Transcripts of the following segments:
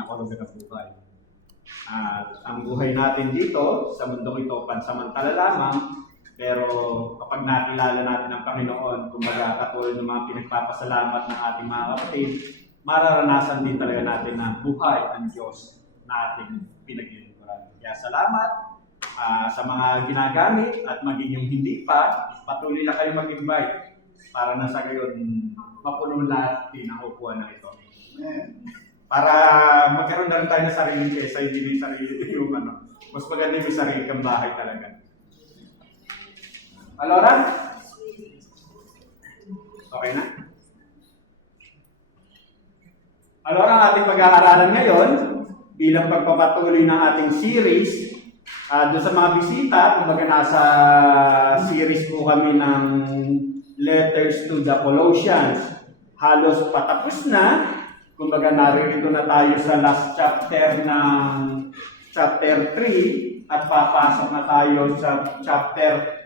pinakurugan ng buhay. At ang buhay natin dito, sa mundong ito, pansamantala lamang, pero kapag nakilala natin ang Panginoon, kumbaga katulad ng mga pinagpapasalamat ng ating mga kapatid, mararanasan din talaga natin na buhay ang Diyos na ating pinaglilingkuran. Kaya salamat sa mga ginagamit at maging yung hindi pa, patuloy lang kayo mag-invite para na sa gayon mapuno lahat din ang upuan na ito. Para magkaroon na rin tayo ng sarili kaysa hindi may sarili yung mas maganda yung sarili kang bahay talaga. Alora? Okay na? Alora, ang ating pag-aaralan ngayon bilang pagpapatuloy ng ating series doon sa mga bisita, kumbaga nasa series po kami ng Letters to the Colossians. Halos patapos na. Kumbaga naririto na tayo sa last chapter ng chapter 3 at papasok na tayo sa chapter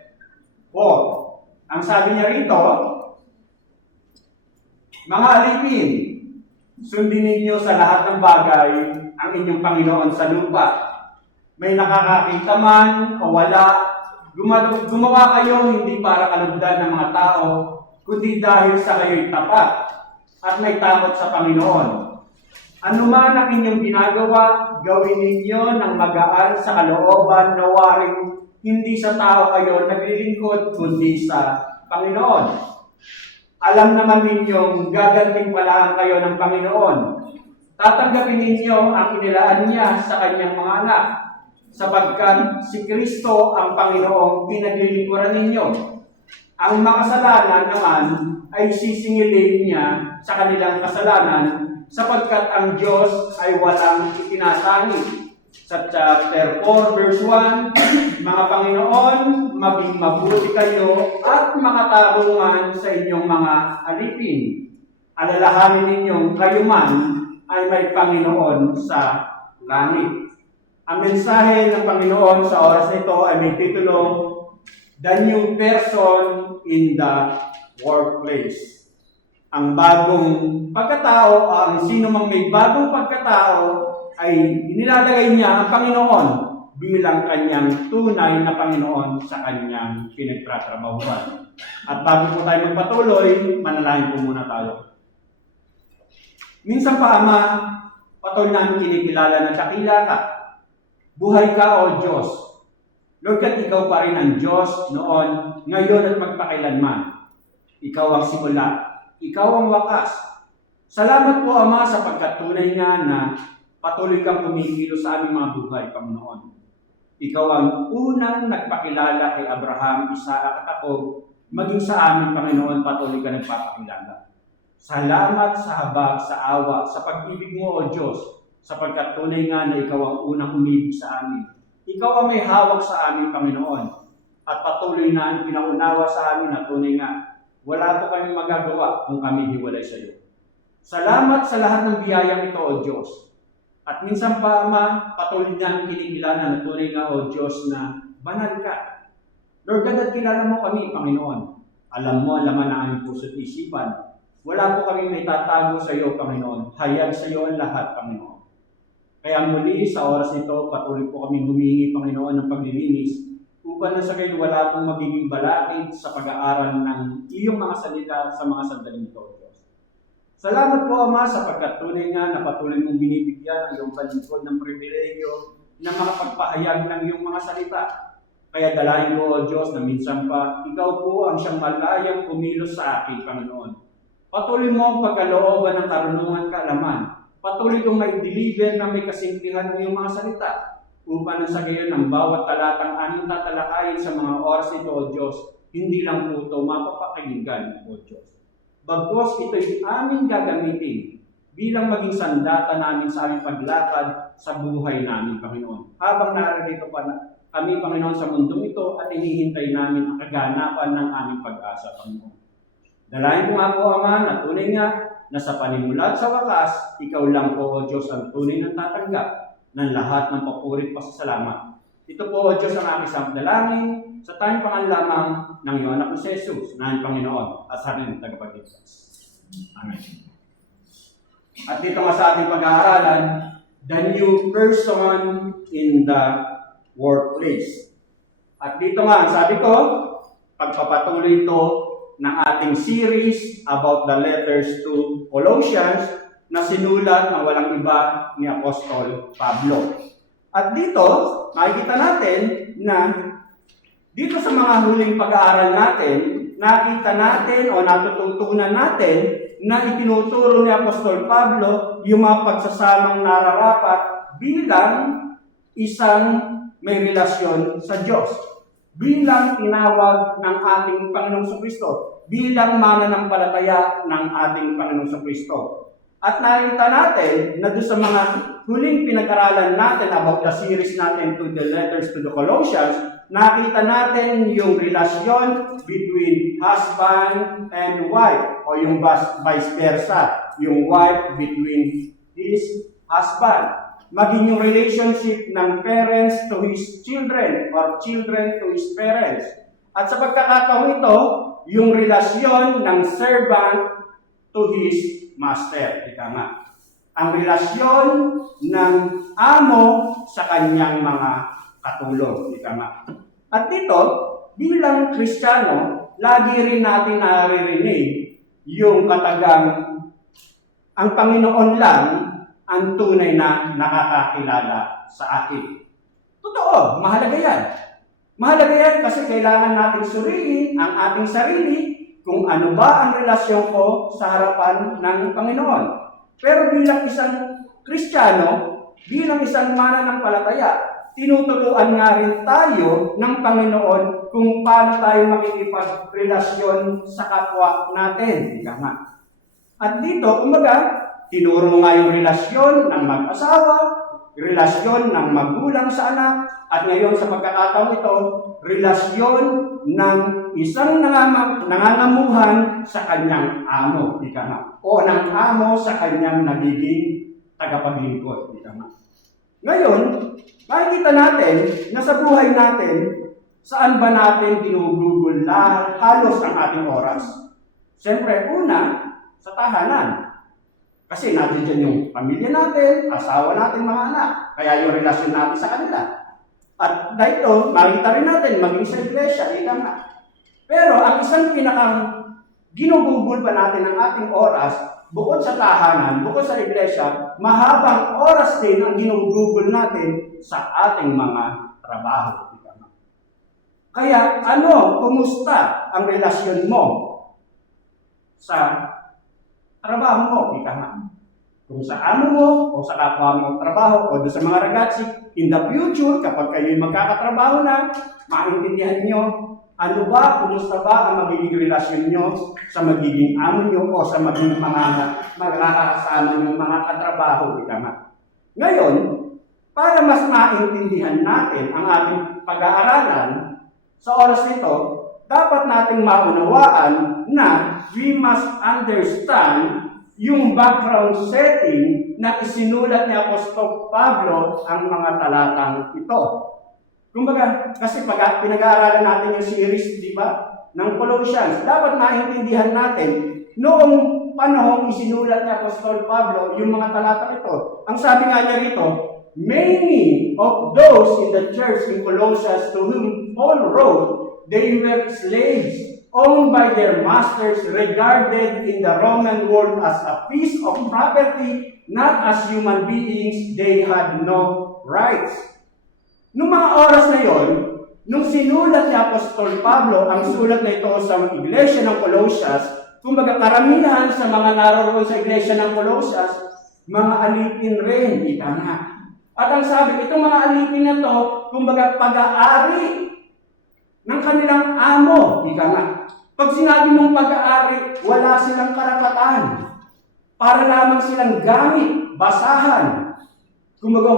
4. Ang sabi niya rito, mga alipin, sundin ninyo sa lahat ng bagay ang inyong Panginoon sa lupa. May nakakakita man o wala, gumawa kayo hindi para kalugdan ng mga tao, kundi dahil sa kayo'y tapat at may takot sa Panginoon. Ano man ang inyong ginagawa, gawin ninyo ng magaan sa kalooban na waring hindi sa tao kayo naglilingkod, kundi sa Panginoon. Alam naman ninyong gagantimpalaan kayo ng Panginoon. Tatanggapin ninyo ang inilaan niya sa kanyang mga anak, sapagkat si Kristo ang Panginoong pinaglilingkuran ninyo. Ang makasalanan naman ay sisingilin niya sa kanilang kasalanan, sapagkat ang Diyos ay walang itinatangi. Sa chapter 4 verse 1, mga Panginoon, maging mabuti kayo at makatarungan sa inyong mga alipin. Alalahanin ninyong kayo man ay may Panginoon sa langit. Ang mensahe ng Panginoon sa oras nito ay may titulong The New Person in the Workplace. Ang bagong pagkatao, ang sino mang may bagong pagkatao, ay inilalagay niya ang Panginoon bilang kanyang tunay na Panginoon sa kanyang pinagtatrabahuan. At bago po tayo magpatuloy, manalangin po muna tayo. Minsan pa, Ama, patuloy namin kinikilala na dakila ka. Buhay ka, O Diyos. Lord, kat ikaw pa rin ang Diyos noon, ngayon at magpakailanman. Ikaw ang simula. Ikaw ang wakas. Salamat po, Ama, sapagkat tunay nga na patuloy kang kumikilos sa aming mga buhay, Panginoon. Ikaw ang unang nagpakilala kay Abraham, Isaac at ako, maging sa amin, Panginoon, patuloy ka nagpapakilala. Salamat sa habag, sa awa, sa pag-ibig mo, O Diyos, sapagkat tunay nga na ikaw ang unang umibig sa amin. Ikaw ang may hawak sa amin, Panginoon, at patuloy na ang pinaunawa sa amin na tunay nga, wala po kami magagawa kung kami hiwalay sa iyo. Salamat sa lahat ng biyayang ito, O Diyos. At minsan pa, Ama, patuloy na ang kinikilala na tunay nga, O Diyos, na banal ka. Lord God, at kilala mo kami, Panginoon. Alam mo, alaman ang aming puso't isipan. Wala po kami may tatago sa iyo, Panginoon. Hayag sa iyo ang lahat, Panginoon. Kaya muli, sa oras nito, patuloy po kami humingi, Panginoon, ng paglilinis upang na sa gayon wala pong magiging balakid sa pag-aaral ng iyong mga salita sa mga sandaling ito, Diyos. Salamat po, Ama, sapagkat tunay nga na patuloy mong binibigyan ang iyong kalingkod ng pribilegyo na makapagpahayag ng iyong mga salita. Kaya dalahin ko, O Diyos, na minsan pa, ikaw po ang siyang malayang kumilos sa akin, Panginoon. Patuloy mo ang pagkalooban ng karunungan kaalaman. Patuloy kong may deliver na may kasimplihan ng iyong mga salita upang sa gayon ng bawat talatang aming tatalakayin sa mga oras nito, O Diyos, hindi lang po ito mapapakinggan, O Diyos. Bagkus ito'y aming gagamitin bilang maging sandata namin sa aming paglakad sa buhay namin, Panginoon. Habang narito pa na kami, Panginoon, sa mundong ito at hinihintay namin ang kaganapan ng aming pag-asa, Panginoon. Dalayan ko nga po, Ama, na tunay nga na sa panimula at sa wakas, ikaw lang po, O Diyos, ang tunay na tatanggap ng lahat ng papuri at pasasalamat. Ito po, O Diyos, ang aming samdalangin sa tayong pangalamang ng iyong anak na si Jesus, na ang Panginoon at sa ating tagapagligtas. Amen. At dito nga sa ating pag-aaralan, the new person in the workplace. At dito nga, sabi ko, pagpapatuloy ito ng ating series about the letters to Colossians na sinulat ng walang iba ni Apostol Pablo. At dito, makikita natin na dito sa mga huling pag-aaral natin, nakita natin o natututunan natin na itinuturo ni Apostol Pablo yung mga pagsasamang nararapat bilang isang may relasyon sa Diyos. Bilang tinawag ng ating Panginoong Kristo, bilang mananampalataya ng ating Panginoong Kristo. At nakita natin na doon sa mga huling pinag-aralan natin about the series natin to the letters to the Colossians, nakita natin yung relasyon between husband and wife o yung vice versa, yung wife between his husband. Maging yung relationship ng parents to his children or children to his parents. At sa pagkakataon ito, yung relasyon ng servant to his master. Ika nga. Ang relasyon ng amo sa kanyang mga katulong. Ika nga. At dito, bilang Kristiyano, lagi rin natin naririnig yung katagang ang Panginoon lang ang tunay na nakakakilala sa akin. Totoo, mahalaga yan. Mahalaga yan kasi kailangan natin suriin ang ating sarili kung ano ba ang relasyon ko sa harapan ng Panginoon. Pero bilang isang Kristiyano, bilang isang mananampalataya, tinuturuan nga rin tayo ng Panginoon kung paano tayo makikipagrelasyon sa kapwa natin. Ika nga. At dito, kumbaga, tinuro nga yung relasyon ng mag-asawa, relasyon ng magulang sa anak, at ngayon sa pagkakataon ito, relasyon ng isang nangangamuhan sa kanyang amo, ika nga. O ng amo sa kanyang nagiging tagapaglingkod, ika nga. Ngayon, makikita natin na sa buhay natin, saan ba natin ginugugol halos ang ating oras? Siyempre, una, sa tahanan. Kasi natin dyan yung pamilya natin, asawa natin, mga anak. Kaya yung relasyon natin sa kanila. At dahito, makikita rin natin, maging sa iglesia, ika nga. Pero ang isang pinakang ginugugol pa natin ang ating oras, bukod sa tahanan, bukod sa iglesia, mahabang oras din ang ginugugol natin sa ating mga trabaho. Ika nga. Kaya kumusta ang relasyon mo sa trabaho mo, ika nga. Kung sa amo mo, o sa kapwa mo trabaho, o doon sa mga ragazzi, in the future, kapag kayo'y magkakatrabaho na, maintindihan nyo, ano ba, kumusta ba ang magiging relasyon nyo sa magiging amo nyo o sa magiging mga magkakasama ng mga katrabaho, ika nga. Ngayon, para mas maintindihan natin ang ating pag-aaralan, sa oras nito, dapat nating maunawaan na we must understand yung background setting na isinulat ni Apostol Pablo ang mga talatang ito. Kumbaga, kasi pag pinag-aaralan natin yung series, di ba, ng Colossians, dapat maintindihan natin noong panahong isinulat ni Apostol Pablo yung mga talatang ito. Ang sabi nga niya rito, many of those in the church in Colossians to whom Paul wrote, they were slaves, owned by their masters, regarded in the Roman world as a piece of property, not as human beings. They had no rights. Noong mga oras na yon, nung sinulat ni Apostol Pablo ang sulat na ito sa iglesia ng Colossians, kumbaga karamihan sa mga naroroon sa iglesia ng Colossians, mga alipin rin, ika nga. At ang sabi, itong mga alipin na to, kumbaga pag-aari ng kanilang amo, ika nga. Pag sinabi mong pag-aari, wala silang karapatan. Para lamang silang gamit, basahan. Kumbaga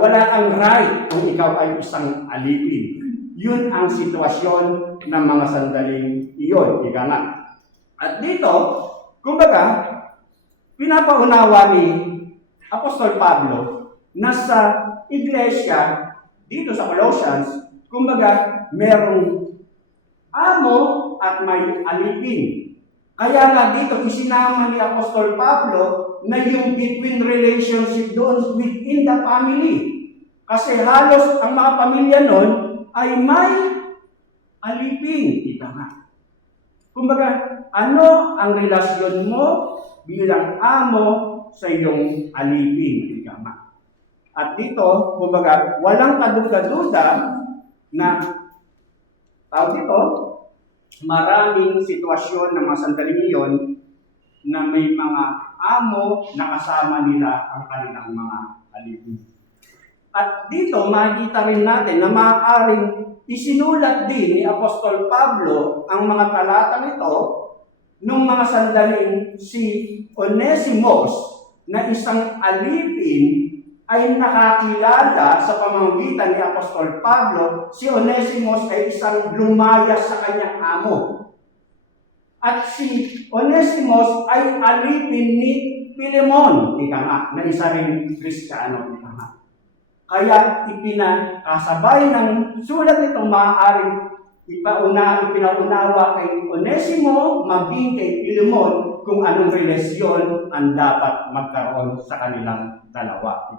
wala kang right kung ikaw ay isang alipin. Yun ang sitwasyon ng mga sandaling iyon, ika nga. At dito, kumbaga, pinapaunawa ni Apostol Pablo na sa iglesia dito sa Colossians, kumbaga, merong amo at may alipin. Kaya nga dito, isinama ni Apostol Pablo na yung between relationship doon within the family. Kasi halos ang mga pamilya nun ay may alipin. Ika nga. Kumbaga, ano ang relasyon mo bilang amo sa iyong alipin? Ika nga. At dito, kumbaga, walang kaduda-duda na tawag dito, maraming sitwasyon ng mga sandaling iyon na may mga amo na kasama nila ang kanilang mga alipin. At dito, makikita rin natin na maaaring isinulat din ni Apostol Pablo ang mga talatang ito nung mga sandaling si Onesimos na isang alipin ay nakakilala sa pamamagitan ni Apostol Pablo. Si Onesimos ay isang lumayas sa kanyang amo. At si Onesimos ay alipin ni Filemon, ika nga, na isa rin Kristiyano, ika nga. Kaya ipinakasabay ng sulat nito maaaring ipinaunawa kay Onesimo maging kay Filemon kung anong relasyon ang dapat magkaroon sa kanilang dalawa.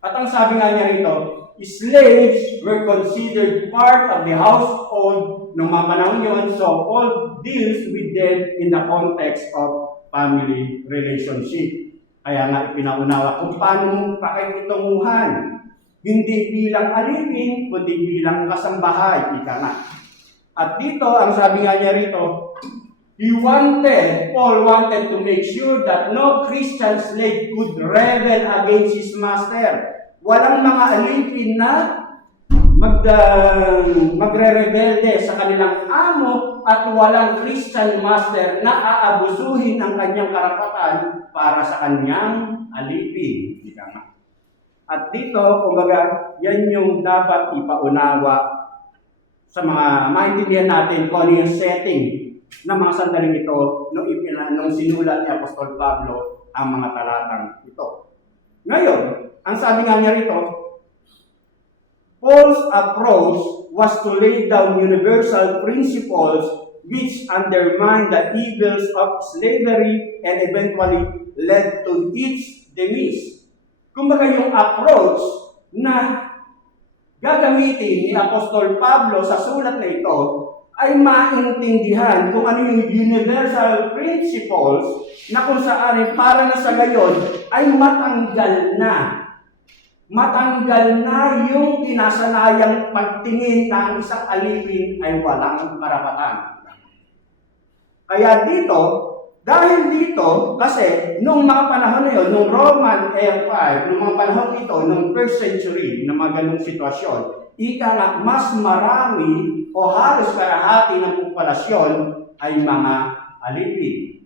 At ang sabi nga niya rito, slaves were considered part of the household noong mga panahon yun, so Paul deals with them in the context of family relationship. Kaya nga ipinaunawa kung paano pakikitunguhan. Hindi bilang alipin, kundi bilang kasambahay. Ika nga. At dito, ang sabi nga niya rito, Paul wanted to make sure that no Christian slave could rebel against his master. Walang mga alipin na magre-rebelde sa kanilang amo at walang Christian master na aabusuhin ang kanyang karapatan para sa kanyang alipin. Ika nga. At dito, kumbaga, yan yung dapat ipaunawa sa mga maintindihan natin kung ano yung setting ng mga sandaling ito nung sinulat ni Apostol Pablo ang mga talatang ito. Ngayon, ang sabi nga niya rito, Paul's approach was to lay down universal principles which undermine the evils of slavery and eventually led to its demise. Kumbaga yung approach na gagamitin ni Apostol Pablo sa sulat na ito ay maintindihan kung ano yung universal principles na kung saan para na sa gayon ay matanggal na yung kinasanayang pagtingin na ang isang alipin ay walang karapatan. Kaya dahil dito, kasi nung mga panahon na yun, nung Roman Empire, nung mga panahon ito, nung first century, na mga ganong sitwasyon, ika nga, mas marami o halos kalahati ng populasyon ay mga alipin.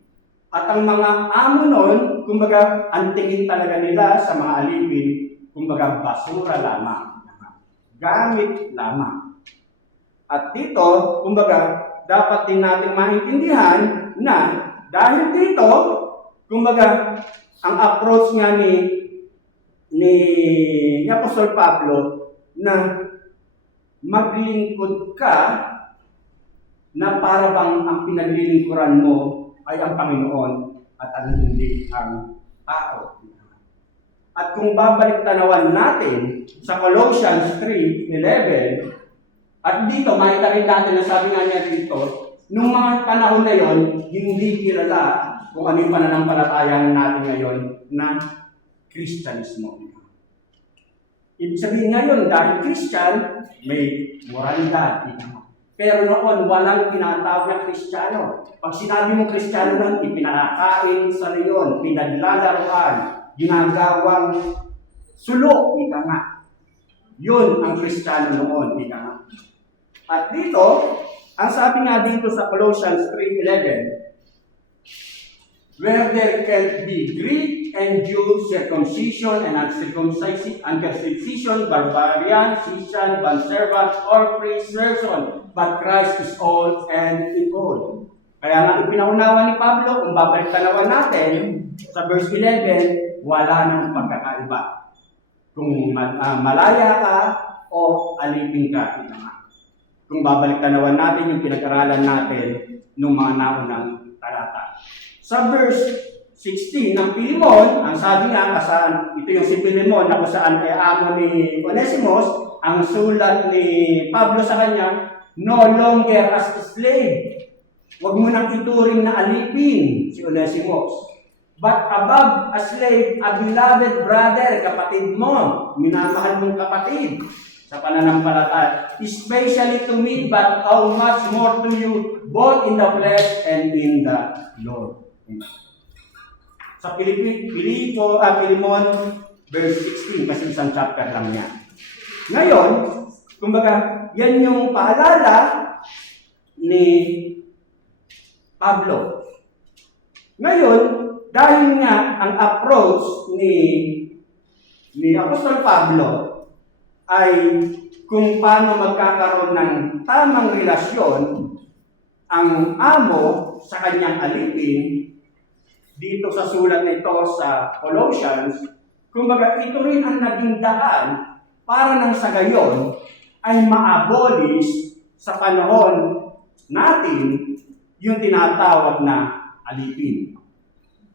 At ang mga amo nun, kumbaga, ang tingin talaga nila sa mga alipin, kumbaga, basura lamang. Gamit lamang. At dito, kumbaga, dapat din natin maintindihan na dahil dito, kumbaga, ang approach nga ni Apostol Pablo na maglingkod ka na para bang ang pinaglilingkuran mo ay ang Panginoon at hindi ang tao. At kung babalik tanawan natin sa Colossians 3:11, at dito makita rin natin na sabi nga niya dito, nung mga panahon na yon, hindi kilala kung ano yung pananampalataya natin ngayon na Kristyanismo. Ibig sabihin ngayon, dahil Christian, may moralidad. Pero noon, walang tinatawag na Kristiyano. Pag sinabi mo Kristiyano nun, ipinakakain sa leon, pinaglalaroan, ginagawang sulok, ika nga. Yun ang Kristiyano noon, ika nga. At dito, ang sabi nga dito sa Colossians 3:11, where there can be Greek and Jew, circumcision and uncircumcision, barbarian, Scythian, bondservant, or free person, but Christ is all and in all. Kaya nga ipinaunawa ni Pablo, kung babalik tanawan natin, sa verse 11, wala nang pagkakaiba. Kung malaya ka o alipin ka, ito nga. Kung babalik tanawan natin yung pinag-aralan natin nung mga naunang talata. Sa verse 16 ng Pilimon, ang sabi nga, ito yung si Pilimon na kung saan ay amo ni Onesimos, ang sulat ni Pablo sa kanya, no longer as a slave. Huwag mo nang ituring na alipin si Onesimos. But above a slave, a beloved brother, kapatid mo, minamahal mong kapatid sa pananampalataya, especially to me, but how much more to you, both in the flesh and in the Lord. Sa Pilimon, verse 16, kasi isang chapter lang niya. Ngayon, kumbaga, yan yung paalala ni Pablo. Ngayon, dahil nga ang approach ni Apostol Pablo ay kung paano magkakaroon ng tamang relasyon ang amo sa kanyang alipin, dito sa sulat nito sa Colossians, kumbaga ito rin ang naging daan para nang sa gayon ay ma-abolish sa panahon natin yung tinatawag na alipin.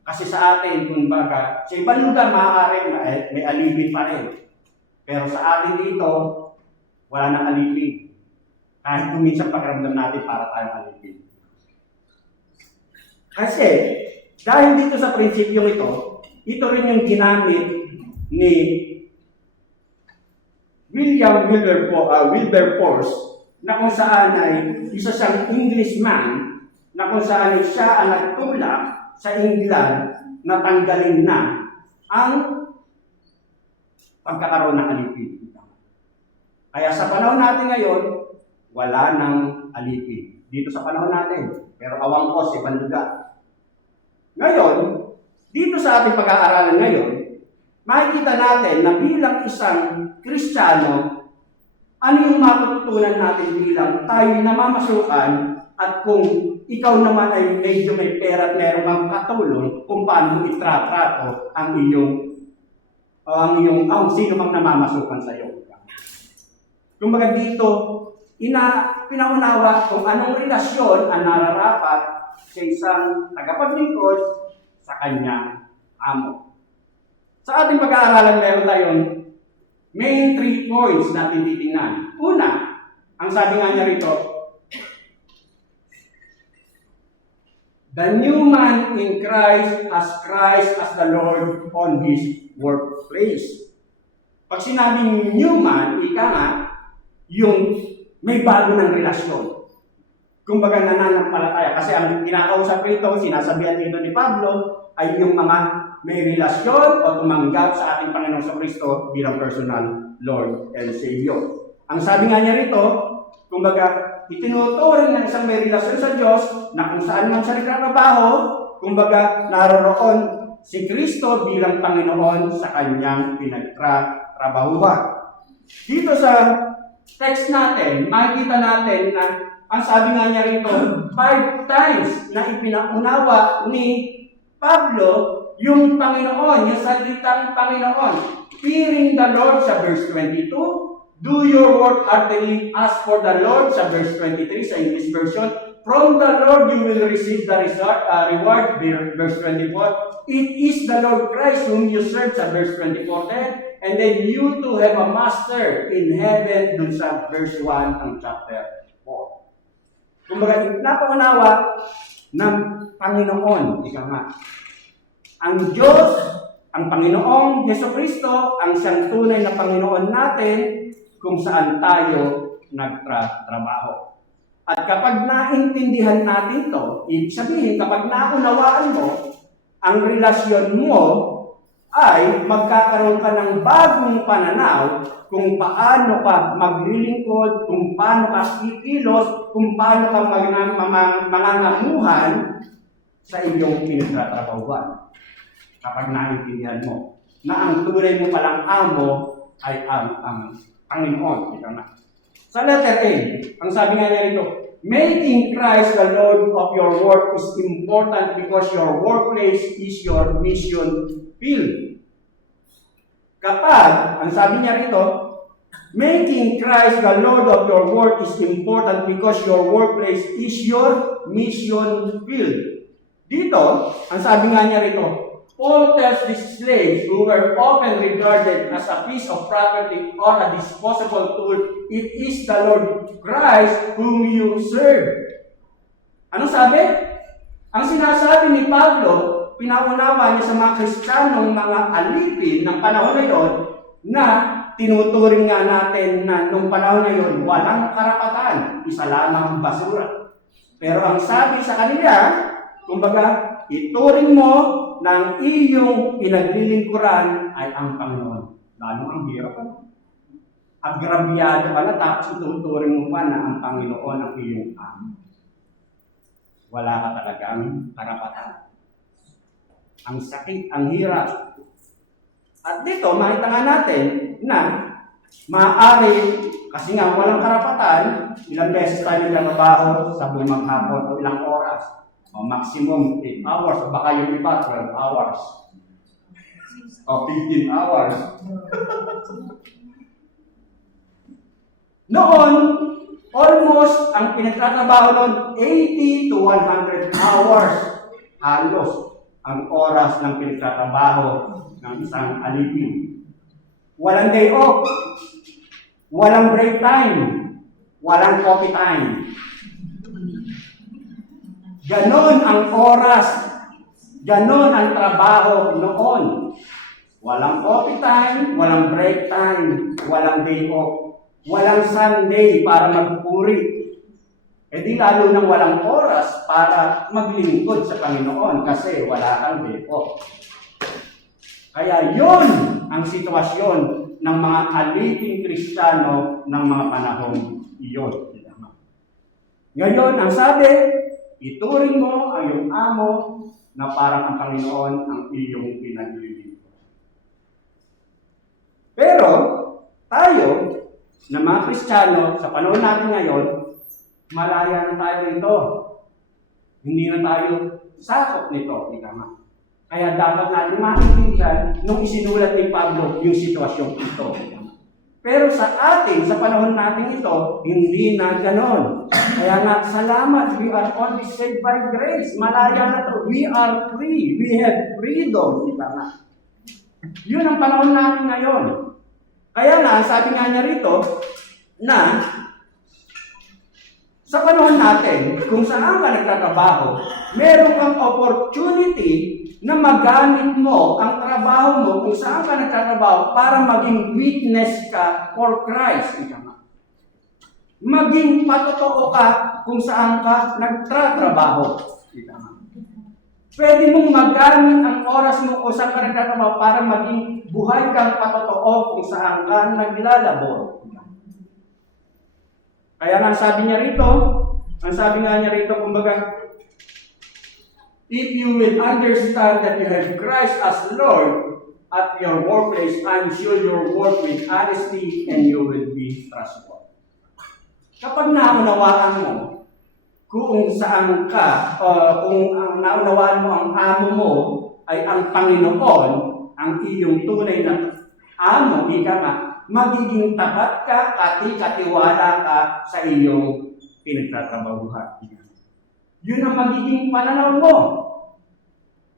Kasi sa atin, kumbaga, sa ibang lugar maaari may alipin pa rin. Pero sa atin dito, wala nang alipin. Kahit kung minsan pakiramdam natin para tayong alipin. Kasi, dahil dito sa prinsipyong ito rin yung ginamit ni Wilberforce, na kung saan ay isa siyang Englishman, na kung saan ay siya ang nagtulak sa England na tanggalin na ang pagkakaroon ng alipin. Kaya sa panahon natin ngayon, wala nang alipin. Dito sa panahon natin. Pero awang ko sa ibang lugar. Ngayon, dito sa ating pag-aaralan ngayon, makikita natin na bilang isang Kristiyano, ano yung matututunan natin bilang tayo namamasukan at kung ikaw naman ay medyo may pera at meron kang katulong kung paano mo itratrato ang sino mang namamasukan sa iyo. Kumbaga dito, pinaunawa kung anong relasyon ang nararapat sa isang tagapaglingkod sa kanyang amo. Sa ating pag-aaralan, meron tayong main 3 points na titingnan. Una, ang sabi nga niya rito, the new man in Christ as the Lord on his workplace. Pag sinabing new man, ika nga, yung may bago ng relasyon. Kumbaga nananampalataya. Kasi ang kinakausap rito, sinasabihan dito ni Pablo, ay yung mga may relasyon o tumanggap sa ating Panginoong Kristo bilang personal Lord and Savior. Ang sabi nga niya rito, kumbaga, itinuturing ng isang may relasyon sa Diyos na kung saan man siya nagtatrabaho, kumbaga, naroroon si Kristo bilang Panginoon sa kanyang pinagtrabahuhan. Dito sa text natin, makikita natin na ang sabi nga niya rito, 5 times na ipinaunawa ni Pablo yung Panginoon, yung salitang Panginoon. Fearing the Lord sa verse 22, do your work heartily as for the Lord sa verse 23 sa English version. From the Lord you will receive the reward, verse 24. It is the Lord Christ whom you serve sa verse 24. And then you too have a master in heaven dun sa verse 1 ng chapter 4. Kumbaga, napaunawa ng Panginoon, ika nga. Ang Diyos, ang Panginoong Jesucristo, ang siyang tunay na Panginoon natin kung saan tayo nagtrabaho. At kapag naintindihan natin ito, ibig sabihin, kapag naunawaan mo, ang relasyon mo ay magkakaroon ka ng bagong pananaw kung paano ka maglilingkod, kung paano ka kikilos, kung paano ka mangangamuhan sa iyong pinagtatrabahuan. Kapag naintindihan mo na ang tunay mo palang amo ay ang Panginoon. Sa letter A, ang sabi nga niya rito, making Christ the Lord of your work is important because your workplace is your mission field. Kapag, ang sabi niya rito, making Christ the Lord of your work is important because your workplace is your mission field. Dito, ang sabi nga niya rito, Paul tells these slaves who were often regarded as a piece of property or a disposable tool, it is the Lord Christ whom you serve. Anong sabi? Ang sinasabi ni Pablo, pinaunawa niya sa mga Kristiyanong mga alipin ng panahon na yon na tinuturing nga natin na nung panahon na yon walang karapatan, isa lamang basura. Pero ang sabi sa kanila, kumbaga, ituring mo ng iyong pinaglilingkuran ay ang Panginoon. Lalo ang hirap. Agrabyado ka na tapos ituturing mo pa na ang Panginoon ang iyong amo. Wala ka talagang karapatan. Ang sakit, ang hirap. At dito, makita nga natin na maaari, kasi nga walang karapatan, ilang beses tayo nagtrabaho sa buong maghapon o ilang oras. O maximum 8 hours, o baka yung iba 12 hours. O 15 hours. Noon, almost ang pinagtatrabaho noon, 80 to 100 hours. Halos ang oras ng pinagtatrabaho ng isang alipin. Walang day off. Walang break time. Walang coffee time. Ganon ang oras. Ganon ang trabaho noon. Walang coffee time, walang break time, walang day off. Walang Sunday para magpupuri. E di lalo nang walang oras para maglingkod sa Panginoon kasi wala kang day off. Kaya yun ang sitwasyon ng mga aliping Kristiyano ng mga panahong iyon. Ngayon, ang sabi, ituring mo ang iyong amo na parang ang Panginoon ang iyong pinaglilingkod. Pero, tayo, na mga Kristiyano, sa panahon natin ngayon, malaya na tayo rito. Hindi na tayo sakop nito, ika nga. Kaya dapat natin maintindihan nung isinulat ni Pablo yung sitwasyon ito. Pero sa atin, sa panahon natin ito, hindi na ganon. Kaya nga, salamat, we are only saved by grace. Malaya na to. We are free. We have freedom. Ika nga. Yun ang panahon natin ngayon. Kaya nga, sabi nga niya rito, na sa panahon natin, kung saan ka nagtatrabaho, meron kang opportunity na magamit mo ang trabaho mo kung saan ka nagtatrabaho para maging witness ka for Christ. Maging patotoo ka kung saan ka nagtatrabaho. Pwede mong magamit ang oras mo kung saan ka nagtatrabaho para maging buhay kang patotoo kung saan ka naglalabor. Kaya nga sabi niya rito, kumbaga, if you will understand that you have Christ as Lord at your workplace, I'm sure you'll work with honesty and you will be trustworthy. Kapag naunawaan mo kung saan ka, kung naunawaan mo ang amo mo ay ang Panginoon, ang iyong tunay na amo, ika nga, magiging tapat ka, katiwala ka sa iyong pinagtatrabahuhan. Yun ang magiging pananaw mo.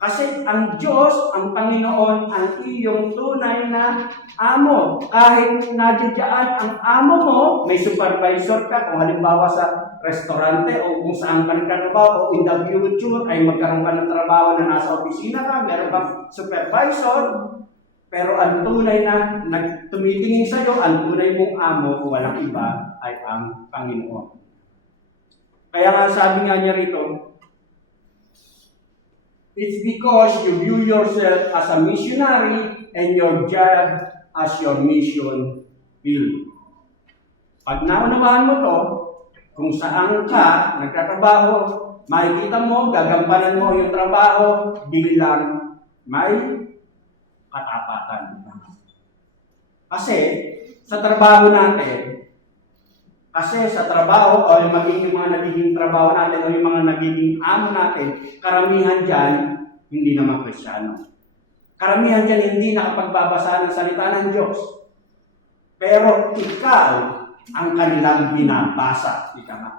Kasi ang Diyos, ang Panginoon, ang iyong tunay na amo. Kahit nadiyaan ang amo mo, may supervisor ka, kung halimbawa sa restaurante o kung saan ka nagtatrabaho, o in the future ay magkaroon ka ng trabaho na nasa opisina ka, meron kang supervisor, pero ang tunay na tumitingin sa iyo, ang tunay mong amo, walang iba, ay ang Panginoon. Kaya nga sabi nga niya rito, it's because you view yourself as a missionary and your job as your mission field. Pag naunawaan mo to, kung saan ka nagtatrabaho, makikita mo, gagampanan mo yung trabaho bilang may katapatan. Kasi sa trabaho natin, o yung mga nagiging trabaho natin o yung mga nagiging amo natin, karamihan dyan, hindi naman Kristiyano. Karamihan dyan hindi nakapagbabasa ng salita ng Diyos. Pero ikaw ang kanilang binabasa. Ika nga.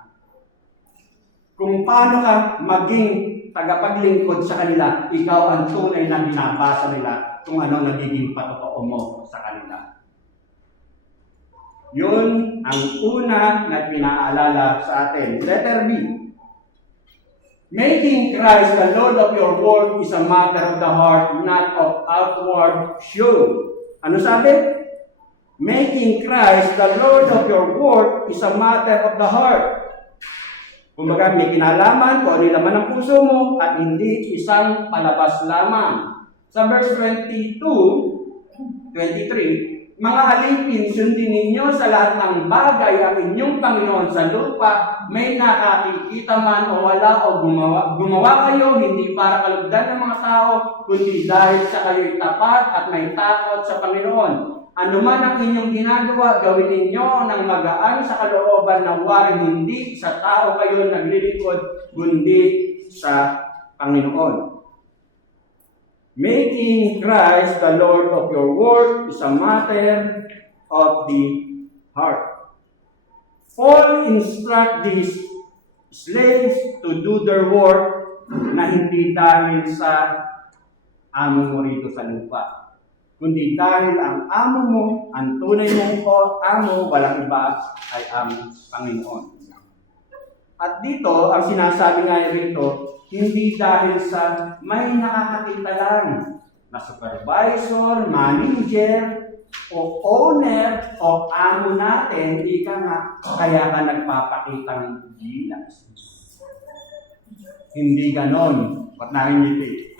Kung paano ka maging tagapaglingkod sa kanila, ikaw ang tunay na binabasa nila kung ano nagiging patotoo mo sa kanila. Yun ang una na pinaalala sa atin. Letter B. Making Christ the Lord of your work is a matter of the heart, not of outward show. Ano sabi? Making Christ the Lord of your work is a matter of the heart. Kumbaga, may kinalaman kung ano laman ng puso mo at hindi isang palabas lamang. Sa verse 22, 23, mga alipin, sundin ninyo sa lahat ng bagay ang inyong Panginoon sa lupa, may nakakikita man o wala o gumawa kayo, hindi para kalugdan ng mga tao, kundi dahil sa kayo'y tapat at may takot sa Panginoon. Ano man ang inyong ginagawa, gawin ninyo ng magaan sa kalooban ng waring hindi sa tao kayo naglilingkod, kundi sa Panginoon. Making Christ the Lord of your work is a matter of the heart. Paul instruct these slaves to do their work na hindi dahil sa amo mo rito sa lupa, kundi dahil ang amo mo, ang tunay mong amo, walang iba ay ang Panginoon. At dito, ang sinasabi nga rito, hindi dahil sa may nakakakita lang na supervisor, manager, o owner, o amo natin, ika nga, kaya ka nagpapakitang gilas. Hindi ganon. Ba't nakingiti?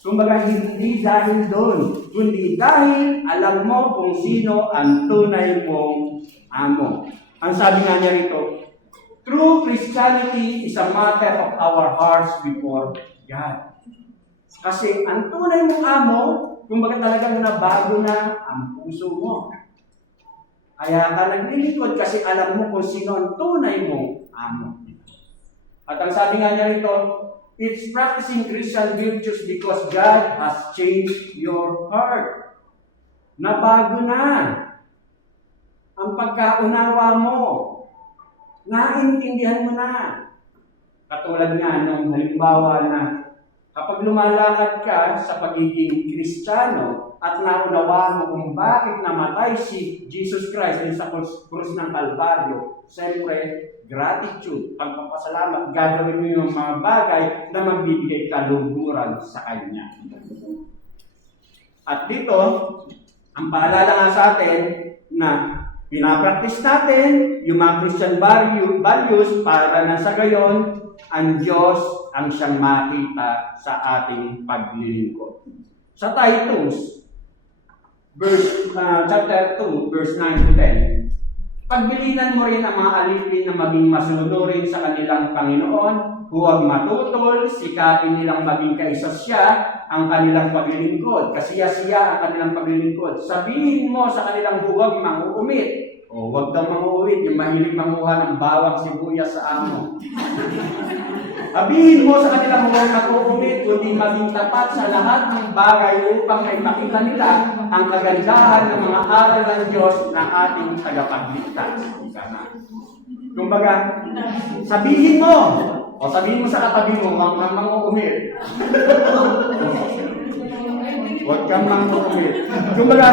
Kumbaga, hindi dahil doon, kundi dahil alam mo kung sino ang tunay mong amo. Ang sabi nga niya rito, true Christianity is a matter of our hearts before God. Kasi ang tunay mong amo, kumbaga talagang nabago na ang puso mo. Kaya ka naglilingkod kasi alam mo kung sino ang tunay mong amo. At ang sabi nga niya rito, it's practicing Christian virtues because God has changed your heart. Nabago na ang pagkaunawa mo. Naintindihan mo na. Katulad nga nung halimbawa na kapag lumalakad ka sa pagiging Kristiyano at naunawaan mo kung bakit namatay si Jesus Christ sa krus ng Kalbaryo, siyempre, gratitude, pagpapasalamat, gagawin mo yung mga bagay na magbibigay kaluguran sa Kanya. At dito, ang paalala nga sa atin na pinapractice natin yung mga Christian values para na sa gayon, ang Diyos ang siyang makita sa ating paglilingkod. Sa Titus, chapter 2, verse 9 to 10, pagbilinan mo rin ang mga alipin na maging masunurin sa kanilang Panginoon, huwag matutol, sikapin nilang maging kaisa siya ang kanilang paglilingkod. Kasiya-siya ang kanilang paglilingkod. Sabihin mo sa kanilang huwag manguumit. O huwag daw manguumit, yung mahilig manguha ng bawang sibuyas sa amo. Sabihin mo sa kanilang huwag manguumit, kundi maging tapat sa lahat ng bagay upang may makita nila ang kagandahan ng mga aral ng Diyos na ating tagapagligtas. Kumbaga, sabihin mo, o sabihin mo sa katabi mo, huwag kang manguumit. Huwag kang manguumit. Kumbaga,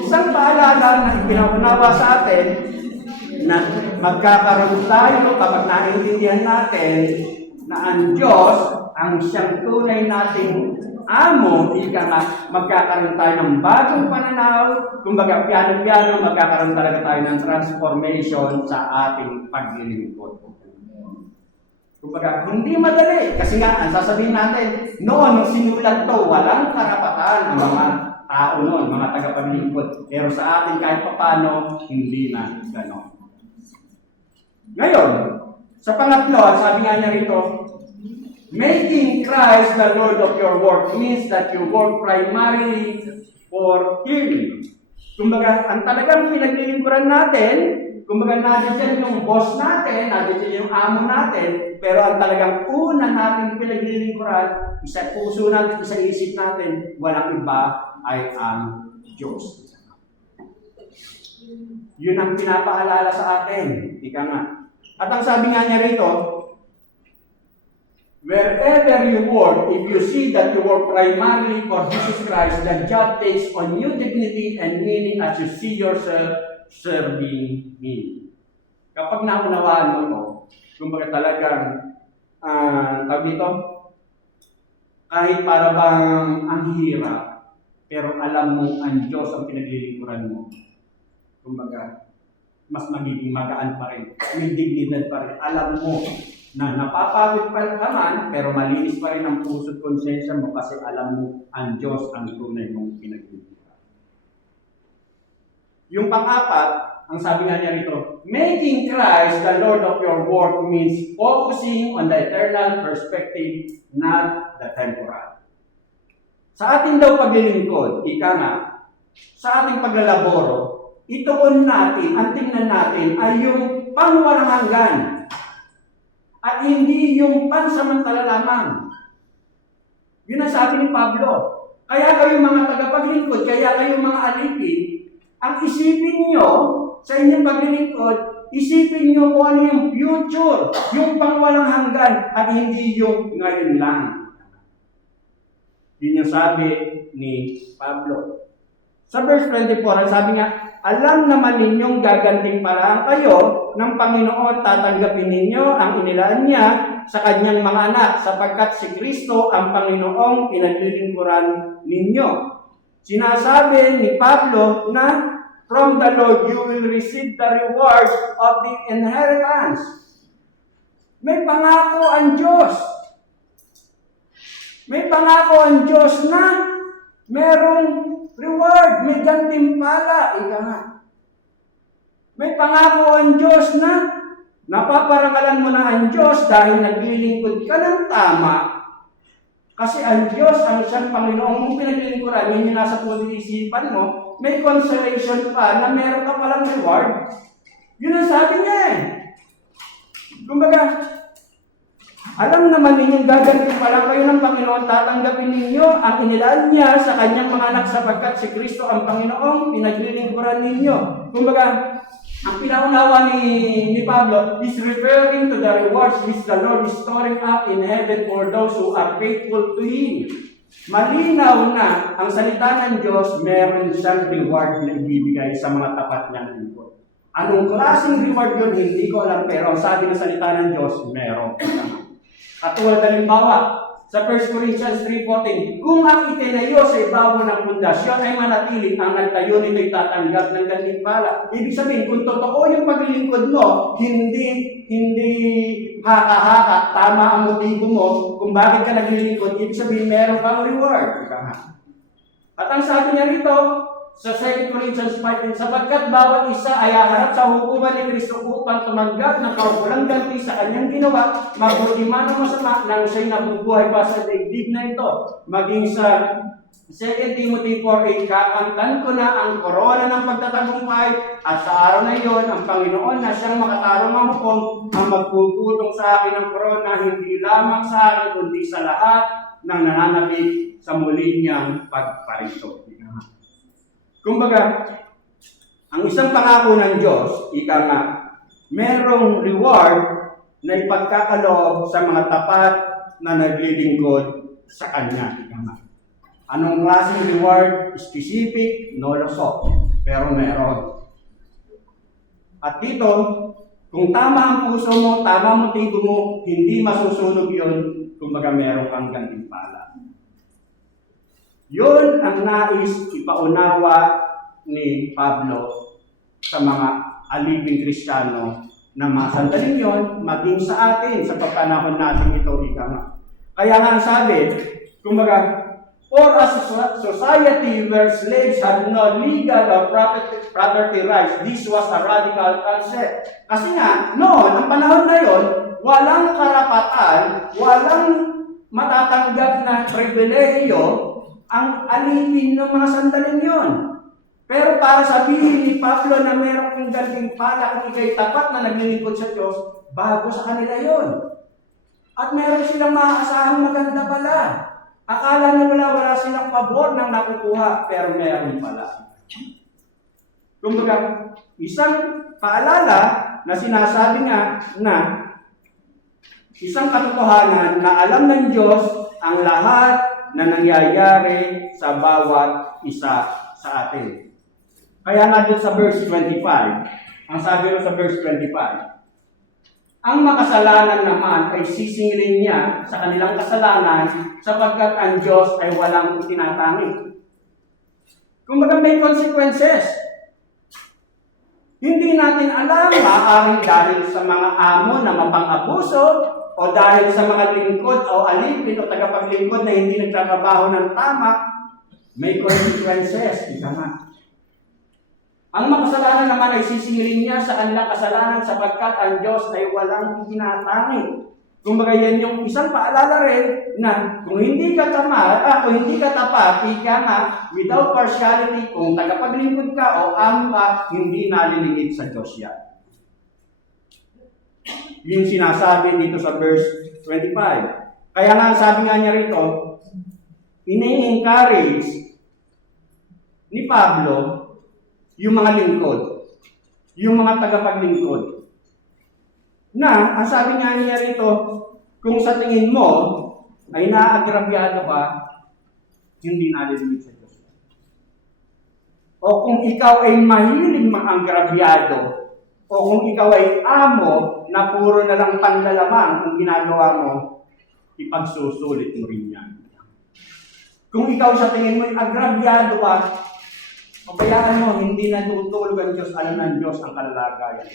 isang paalala na ipinaunawa sa atin na magkakaroon tayo kapag naintindihan natin na ang Diyos ang siyang tunay nating amo, ika nga, magkakaroon tayo ng bagong pananaw, kumbaga piano-piano, magkakaroon talaga tayo ng transformation sa ating paglilingkod. Kumbaga, hindi madali. Kasi nga, ang sasabihin natin, noon, nung sinulat to, walang karapatan ang mga tao noon, mga tagapaglingkod. Pero sa atin, kahit papano, hindi na gano'n. Ngayon, sa pangatlo, sabi nga niya rito, making Christ the Lord of your work means that you work primarily for Him. Kumbaga, ang talagang pinaglilingkuran natin, kumbaga nandiyan yung boss natin, nandiyan yung amo natin, pero ang talagang una nating pinaglilingkuran, isa puso natin, isa isip natin, walang iba ay ang Diyos. Yun ang pinapaalala sa atin. Ika nga. At ang sabi nga niya rito, Wherever you work, if you see that you work primarily for Jesus Christ, the job takes on new dignity and meaning as you see yourself serving Him. Kapag naunawaan mo ito, kumbaga talagang, tawag dito, kahit para bang ang hirap, pero alam mo ang Diyos ang pinaglilingkuran mo. Kumbaga, mas magiging magaan pa rin. May dignidad pa rin. Alam mo na napapagod pa ka man, pero malinis pa rin ang puso at konsensya mo kasi alam mo ang Diyos ang tunay mong pinaglilingkuran. Yung pang-apat, ang sabi nga niya rito, making Christ the Lord of your work means focusing on the eternal perspective, not the temporal. Sa ating daw paglilingkod, ika nga, sa ating paglalaboro, ituon natin, ang tingnan natin ay yung pangwalang hanggan at hindi yung pansamantala lamang. Yun ang sabi ni Pablo. Kaya kayo mga tagapaglingkod, kaya kayo mga alipin, ang isipin nyo sa inyong paglilingkod, isipin nyo kung ano yung future, yung pangwalang hanggan at hindi yung ngayon lang. Yun yung sabi ni Pablo. Sa verse 24, sabi nga, alam naman ninyong gagantimpalaan kayo ng Panginoon, tatanggapin ninyo ang inilaan niya sa kanyang mga anak, sapagkat si Kristo ang Panginoong pinaglilingkuran ninyo. Sinasabi ni Pablo na from the Lord you will receive the rewards of the inheritance. May pangako ang Diyos. May pangako ang Diyos na merong reward, may gantimpala. Ika nga. May pangako ang Diyos na napaparangalan mo na ang Diyos dahil naglilingkod ka ng tama. Kasi ang Diyos, ang siyang Panginoong mong pinaglilingkuran, yun yung nasa puso-isipan mo, may consolation pa na meron ka palang reward. Yun ang sabi niya eh. Kumbaga, alam naman ninyong gagantin pala kayo ng Panginoon, tatanggapin ninyo ang inilaan niya sa kanyang mga anak sapagkat si Kristo ang Panginoong pinaglilingkuran ninyo. Kumbaga, ang pinaunawa ni Pablo is referring to the rewards which the Lord is storing up in heaven for those who are faithful to Him. Malinaw na ang salita ng Diyos, meron siyang reward na ibibigay sa mga tapat niyang lingkod. Anong klaseng reward yun, hindi ko alam, pero ang sabi ng salita ng Diyos, meron. Katulad halimbawa, sa 1 Corinthians 3:14, kung ang itinayo sa ibabaw ng pundasyon ay manatili, ang nagtayo nito'y tatanggap ng gantimpala. Ibig sabihin, kung totoo yung paglilingkod mo, hindi haka-haka, tama ang motibo mo, kung bakit ka naglilingkod, ibig sabihin, meron kang reward. At ang sabi niya rito, sa 2 Corinthians 5, sapagkat bawat isa ay haharap sa hukuman ni Kristo upang tumanggap ng kaukulang ganti sa kanyang ginawa, mabuti man o masama, nang siya'y nabubuhay pa sa daigdig na ito. Maging sa 2 Timothy 4:8, kakamtan ko na ang korona ng pagtatagumpay at sa araw na iyon, ang Panginoon na siyang makatarong ang hukom, ang magpuputong sa akin ng korona, hindi lamang sa akin, kundi sa lahat ng nananapit sa muli niyang pagparito. Kumbaga, ang isang pangako ng Diyos, ika nga, merong reward na ipagkakaloob sa mga tapat na naglilingkod sa Kanya. Ika nga. Anong klaseng reward? Specific, no lusot. Pero meron. At dito, kung tama ang puso mo, tama ang motibo mo, hindi masusunog yun, kumbaga meron kang gantimpala. Yun ang nais ipaunawa ni Pablo sa mga aliping Kristiyano na mga sandaling yun, maging sa atin, sa pagpanahon natin ito, ika nga. Kaya nga ang sabi, kumbaga, for a society where slaves had no legal or property rights, this was a radical concept. Kasi nga, noon, ang panahon na yon, walang karapatan, walang matatanggap na pribilehiyo ang alipin ng mga sandaling yon. Pero para sabihin ni Pablo na meron kang gantimpala kung ikay tapat na naglilingkod sa Diyos, bago sa kanila yon. At meron silang maaasahang maganda pala. Akala na wala silang pabor ng nakukuha, pero meron pala. Kumbaga, isang paalala na sinasabi nga na Isang katotohanan na alam ng Diyos ang lahat na nangyayari sa bawat isa sa atin. Kaya nga dun sa verse 25, ang sabi ko sa verse 25, ang makasalanan naman ay sisingilin niya sa kanilang kasalanan sapagkat ang Diyos ay walang itinatangi. Kumbaga may consequences. Hindi natin alam, maaaring dahil sa mga amo na mapang-abuso o dahil sa mga lingkod o alipin o tagapaglingkod na hindi nagtatrabaho ng tama, may consequences. Ika nga. Ang makasalanan naman ay sisingilin niya sa kanilang kasalanan sapagkat ang Diyos ay walang itinatangi. Kumbaga yan yung isang paalala rin na kung hindi ka tapat, ika nga, without partiality, kung tagapaglingkod ka o amo ka, hindi nalilingid sa Diyos yan. Yung sinasabi dito sa verse 25. Kaya nga, sabi nga niya rito, ini-encourage ni Pablo yung mga lingkod, yung mga tagapaglingkod. Na, ang sabi nga niya rito, kung sa tingin mo ay naagrabyado ka, hindi nalilingid sa Diyos. O kung ikaw ay mahilig maagrabyado, o kung ikaw ay amo na puro na lang panlalamang ang ginagawa mo, ipagsusulit mo rin yan. Kung ikaw sa tingin mo ay agrabyado ka, pabayaan mo, hindi natutulog ang Diyos, alam ng Diyos ang kalalagayan.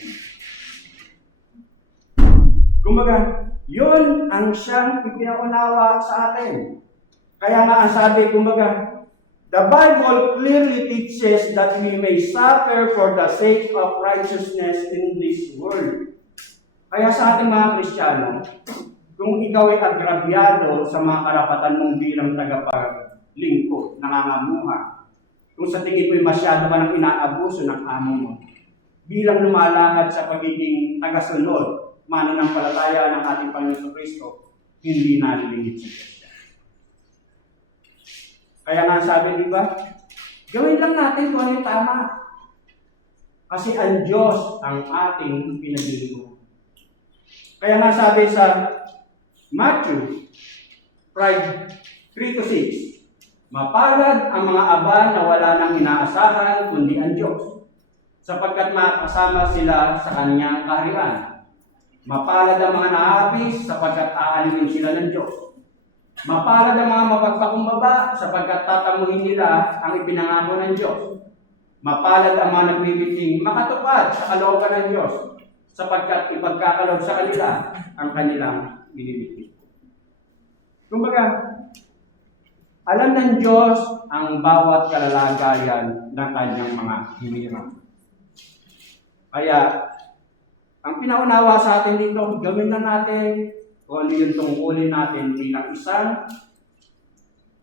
Kumbaga, yun ang siyang ipinaunawa sa atin. Kaya nga ang sabi, kumbaga, the Bible clearly teaches that we may suffer for the sake of righteousness in this world. Kaya sa ating mga Kristiyano, kung ikaw ay agrabyado sa mga karapatan mong bilang tagapaglingkod, nangangamuha, kung sa tingin mo masyado ka ng inaabuso ng amo mo, bilang lumalakad sa pagiging tagasunod, mananampalataya ng ating Panginoon Kristo, hindi nalilingid sa Diyos. Kaya nga sabi, di ba, gawin lang natin kung ano yung tama. Kasi ang Diyos ang ating pinaglilingkuran. Kaya nga sabi sa Matthew 3-6, mapalad ang mga aba na wala nang inaasahan kundi ang Diyos, sapagkat makasama sila sa kanyang kaharian. Mapalad ang mga nahabis sapagkat aalimin sila ng Diyos. Mapalad ang mga mapagpakumbaba sapagkat tatamuhin nila ang ipinangako ng Diyos. Mapalad ang mga nagbibiting makatupad sa kalooban ng Diyos sapagkat ipagkakaloob sa kanila ang kanilang binibiting. Kumbaga, alam ng Diyos ang bawat kalalagayan ng kanyang mga hinirang. Kaya, ang pinaunawa sa atin dito, gawin na natin kung ano yung tungkulin natin bilang isang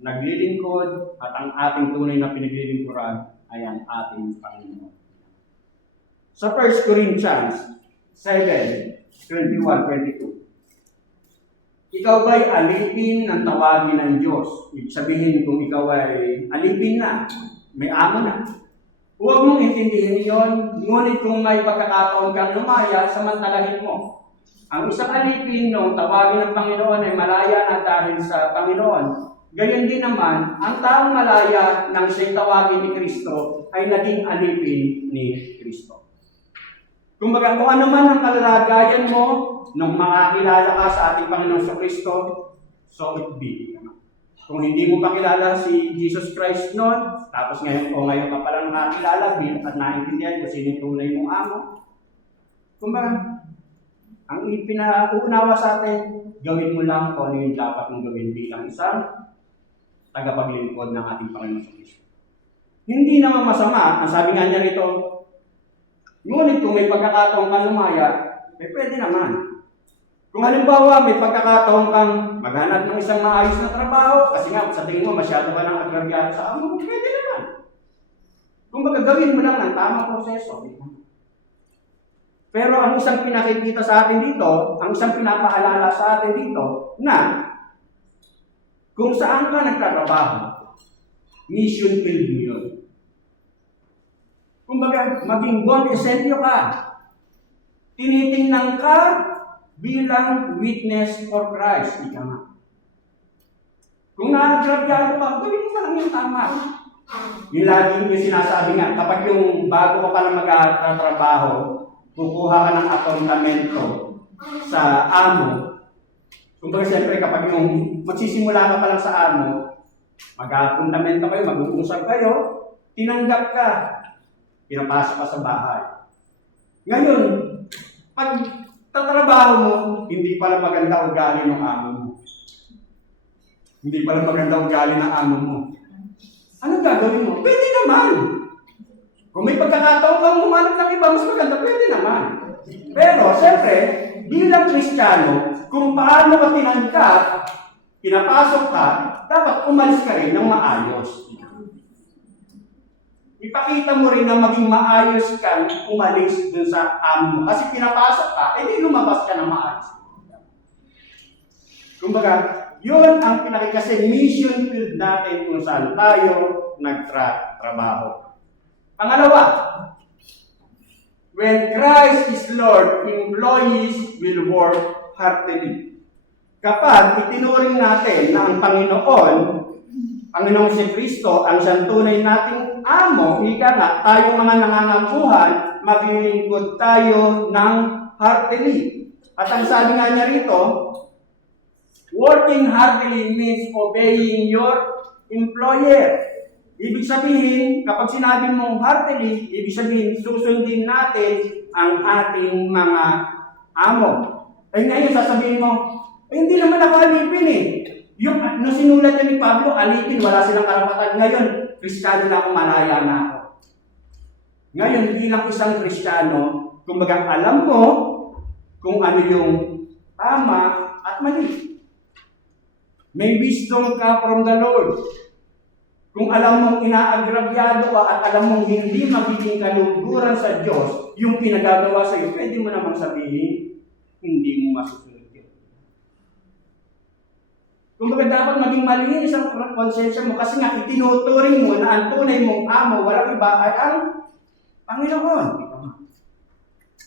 naglilingkod at ang ating tunay na pinaglilingkuran ay ang ating Panginoon. Sa 1 Corinthians 7:21-22, ikaw ba'y alipin ng tawagin ng Diyos? Ibig sabihin kung ikaw ay alipin na, may amo na. Huwag mong intindihin yon, ngunit kung may pagkakataon kang lumaya, samantalahin mo. Ang isang alipin nung tawagin ng Panginoon ay malaya na dahil sa Panginoon. Gayon din naman, ang taong malaya nang siya'y tawagin ni Kristo ay naging alipin ni Kristo. Kumbaga, kung ano man ang kalalagayan mo nung makakilala ka sa ating Panginoon sa Kristo, so it be. Kung hindi mo pa kilala si Jesus Christ noon, tapos ngayon ka pa lang nakakilala at naintindihan kung sino yung tunay mong amo, kumbaga, ang ipinaunawa sa atin, gawin mo lang kung ano yung dapat mong gawin bilang isang tagapaglingkod ng ating Panginoon sa Kristo. Hindi naman masama, ang sabi nga niya rito, ngunit kung may pagkakataon kang lumaya, pwede naman. Kung halimbawa may pagkakataon kang maghanap ng isang maayos na trabaho, kasi nga sa tingin mo masyado ka ng agrabyado sa amo, pwede naman. Kung gagawin mo lang ng tamang proseso. Pero ang isang pinakikita sa atin dito, ang isang pinapaalala sa atin dito, na kung saan ka nagtatrabaho, mission field mo yun. Kumbaga, maging bon esempio ka. Tinitingnan ka bilang witness for Christ. Ika nga. Kung naagrabyado ka, gawin mo na lang yung tama. Yung lagi yung sinasabi nga, kapag yung bago ka pala magtatrabaho, kukuha ka ng appointmento sa amo. Kumbaga siyempre kapag yung magsisimula ka pa lang sa amo, mag-appointmento kayo, mag-uusap kayo, tinanggap ka, pinapasok ka sa bahay. Ngayon, pag tatrabaho mo, hindi pala maganda ugali ng amo mo. Hindi pala maganda ugali ng amo mo. Anong gagawin mo? Pwede naman. Kung may pagkakataon kang humanap ng iba, mas maganda, pwede naman. Pero, siyempre, bilang Kristiyano, kung paano ka tinanggap, pinapasok ka, dapat umalis ka rin ng maayos. Ipakita mo rin na maging maayos kang umalis dun sa amo mo. Kasi pinapasok ka, edi lumabas ka ng maayos. Kumbaga, yun ang kasi mission field natin kung saan tayo nagtrabaho. Pangalawa, when Christ is Lord, employees will work heartily. Kapag itinuring natin na ang Panginoong si Kristo, ang siyang tunay nating amo, ika nga, tayong mga nangangabuhan, maglilingkod tayo ng heartily. At ang sabi nga niya rito, working heartily means obeying your employer. Ibig sabihin, kapag sinabi mong heartily, ibig sabihin, susundin natin ang ating mga amo. Eh ngayon, sasabihin mo, hindi naman ako alipin eh. Yung sinulat niya ni Pablo, alipin, wala silang karapatan. Ngayon, Kristiyano na ako, malaya na ako. Ngayon, bilang isang Kristiyano, kumbaga alam mo kung ano yung tama at mali. May wisdom ka from the Lord. Kung alam mong inaagrabyado ka at alam mong hindi magiging kaluguran sa Diyos, yung pinagagawa sa iyo, pwede mo namang sabihin, hindi mo masusunod yun. Kumbaga dapat maging malinis ang konsensya mo kasi nga itinuturing mo na ang tunay mong amo, walang iba ay ang Panginoon.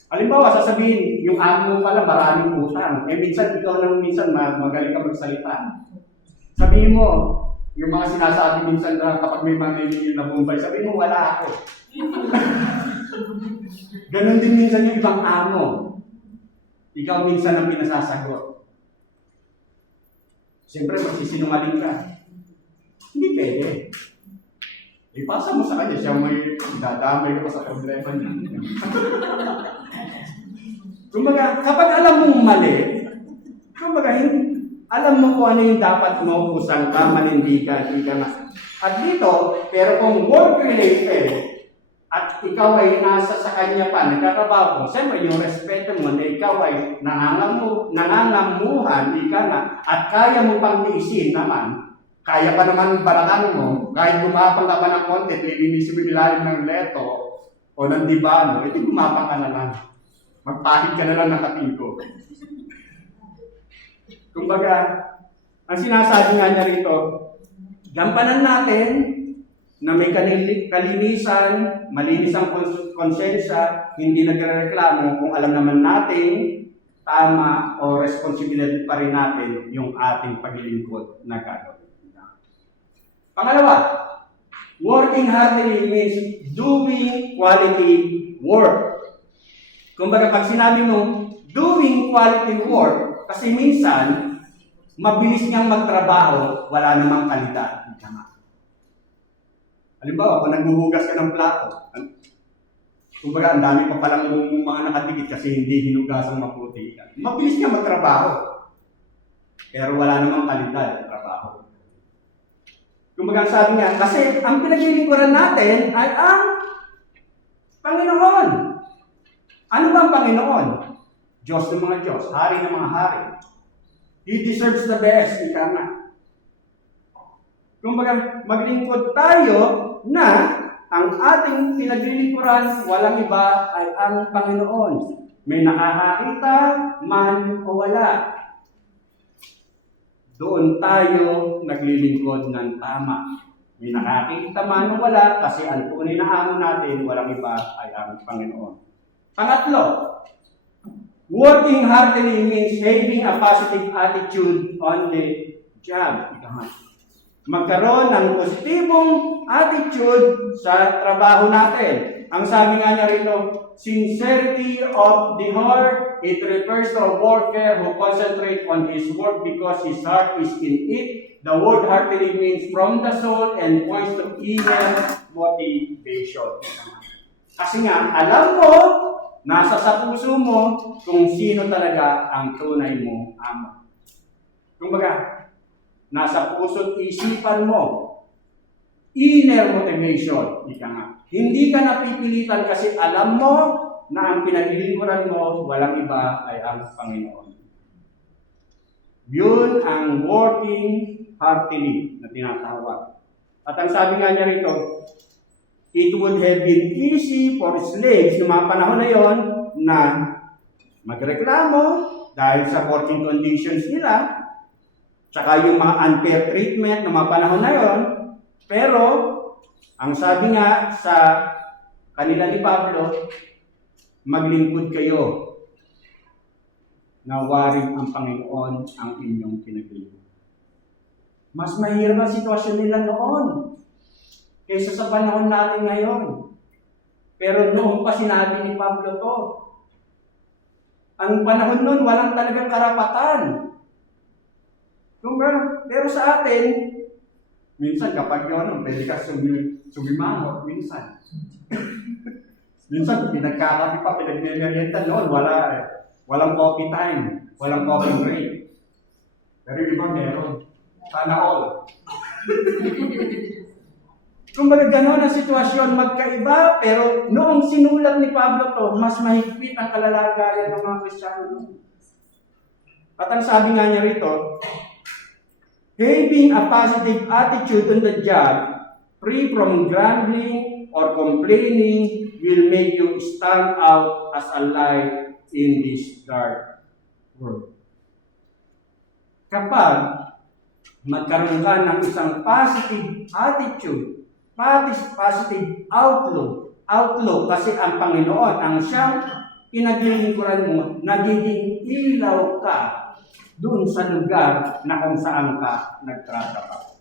Halimbawa, sasabihin, yung amo mo pala maraming utang. Minsan ikaw nang minsan magaling ka magsalita. Sabihin mo, yung mga sinasabi minsan na kapag may manginigil na bumbay, sabihin mo, wala ako. Ganon din minsan yung ibang amo. Ikaw minsan ang pinasasagot. Siyempre, magsisinungaling ka. Hindi pwede. Ipasa mo sa kanya, siya may dadamay ka pa sa problema niya. Kumbaga, kapag alam mong mali, kumbaga, alam mo kung ano yung dapat mo, kusang ka, manindigan, ika nga. At dito, pero kung work-related, at ikaw ay nasa sa kanya pa, nagkakabaw, siyempre yung respeto mo na ikaw ay nangangamuhan, ika nga, at kaya mo pang tiisin naman, kaya pa naman balakan mo, kahit gumapang ka pa ng konti, lilinisin mo ilalim ng leto, o ng dibano, ito gumapang ka na lang. Magpahid ka na lang ng katingko. Kumbaga, ang sinasabi nga niya rito, gampanan natin na may kalinisan, malinis ang konsensya, hindi nagrereklamo kung alam naman natin tama o responsibility pa rin natin yung ating paglilingkod na gagawin. Pangalawa, working heartily means doing quality work. Kumbaga, pag sinabi mo doing quality work, kasi minsan, mabilis niyang magtrabaho, wala namang kalidad. Halimbawa, kung naghuhugas ka ng plato, kumbaga, ang dami pa palang mga nakadikit kasi hindi hinugasang maputi. Mabilis niyang magtrabaho. Pero wala namang kalidad ang trabaho. Kumbaga, sabi nga, kasi ang pinaglilingkuran natin ay ang Panginoon. Ano ba ang Panginoon? Diyos ng mga Diyos, Hari ng mga Hari. He deserves the best, ika nga. Kumbaga, maglingkod tayo na ang ating pinaglilingkuran, walang iba ay ang Panginoon. May nakakakita man o wala. Doon tayo naglilingkod ng tama. May nakakita man o wala, kasi ang tunay na amo natin, walang iba ay ang Panginoon. Pangatlo, Working heartily means having a positive attitude on the job. Magkaroon ng positibong attitude sa trabaho natin. Ang sabi nga niya rito, sincerity of the heart, it refers to a worker who concentrates on his work because his heart is in it. The word heartily means from the soul and points to inner motivation. Kasi nga, alam mo, nasa sa puso mo kung sino talaga ang tunay mong amo. Kumbaga, nasa puso't isipan mo, inner motivation, ika nga. Hindi ka napipilitan kasi alam mo na ang pinaglilingkuran mo, walang iba ay ang Panginoon. Yun ang working heartily na tinatawag. At ang sabi nga niya rito, it would have been easy for slaves noong mga panahon na yon na magreklamo dahil sa working conditions nila, tsaka yung mga unfair treatment ng mga panahon na yon. Pero, ang sabi nga sa kanila ni Pablo, maglingkod kayo na waring ang Panginoon ang inyong kinaglingkod. Mas mahirap ang sitwasyon nila noon kaysa sa panahon natin ngayon. Pero noong pa sinabi ni Pablo to, ang panahon noon walang talagang karapatan. Pero sa atin, minsan kapag yun, pwede ka sumimangot, minsan. Minsan, pinagkakapi pa, pinagmemerienda noon, walang coffee time, walang coffee break. Pero iba meron. Sana all. Kumbaga gano'n ang sitwasyon, magkaiba, pero noong sinulat ni Pablo to, mas mahigpit ang kalalagayan ng mga Kristiyano. At ang sabi nga niya rito, having a positive attitude on the job, free from grumbling or complaining, will make you stand out as a light in this dark world. Kapag magkaroon ka ng isang positive attitude, positive outlook kasi ang Panginoon, ang siyang pinaglilingkuran mo, nagiging ilaw ka doon sa lugar na kung saan ka nagtratrabaho.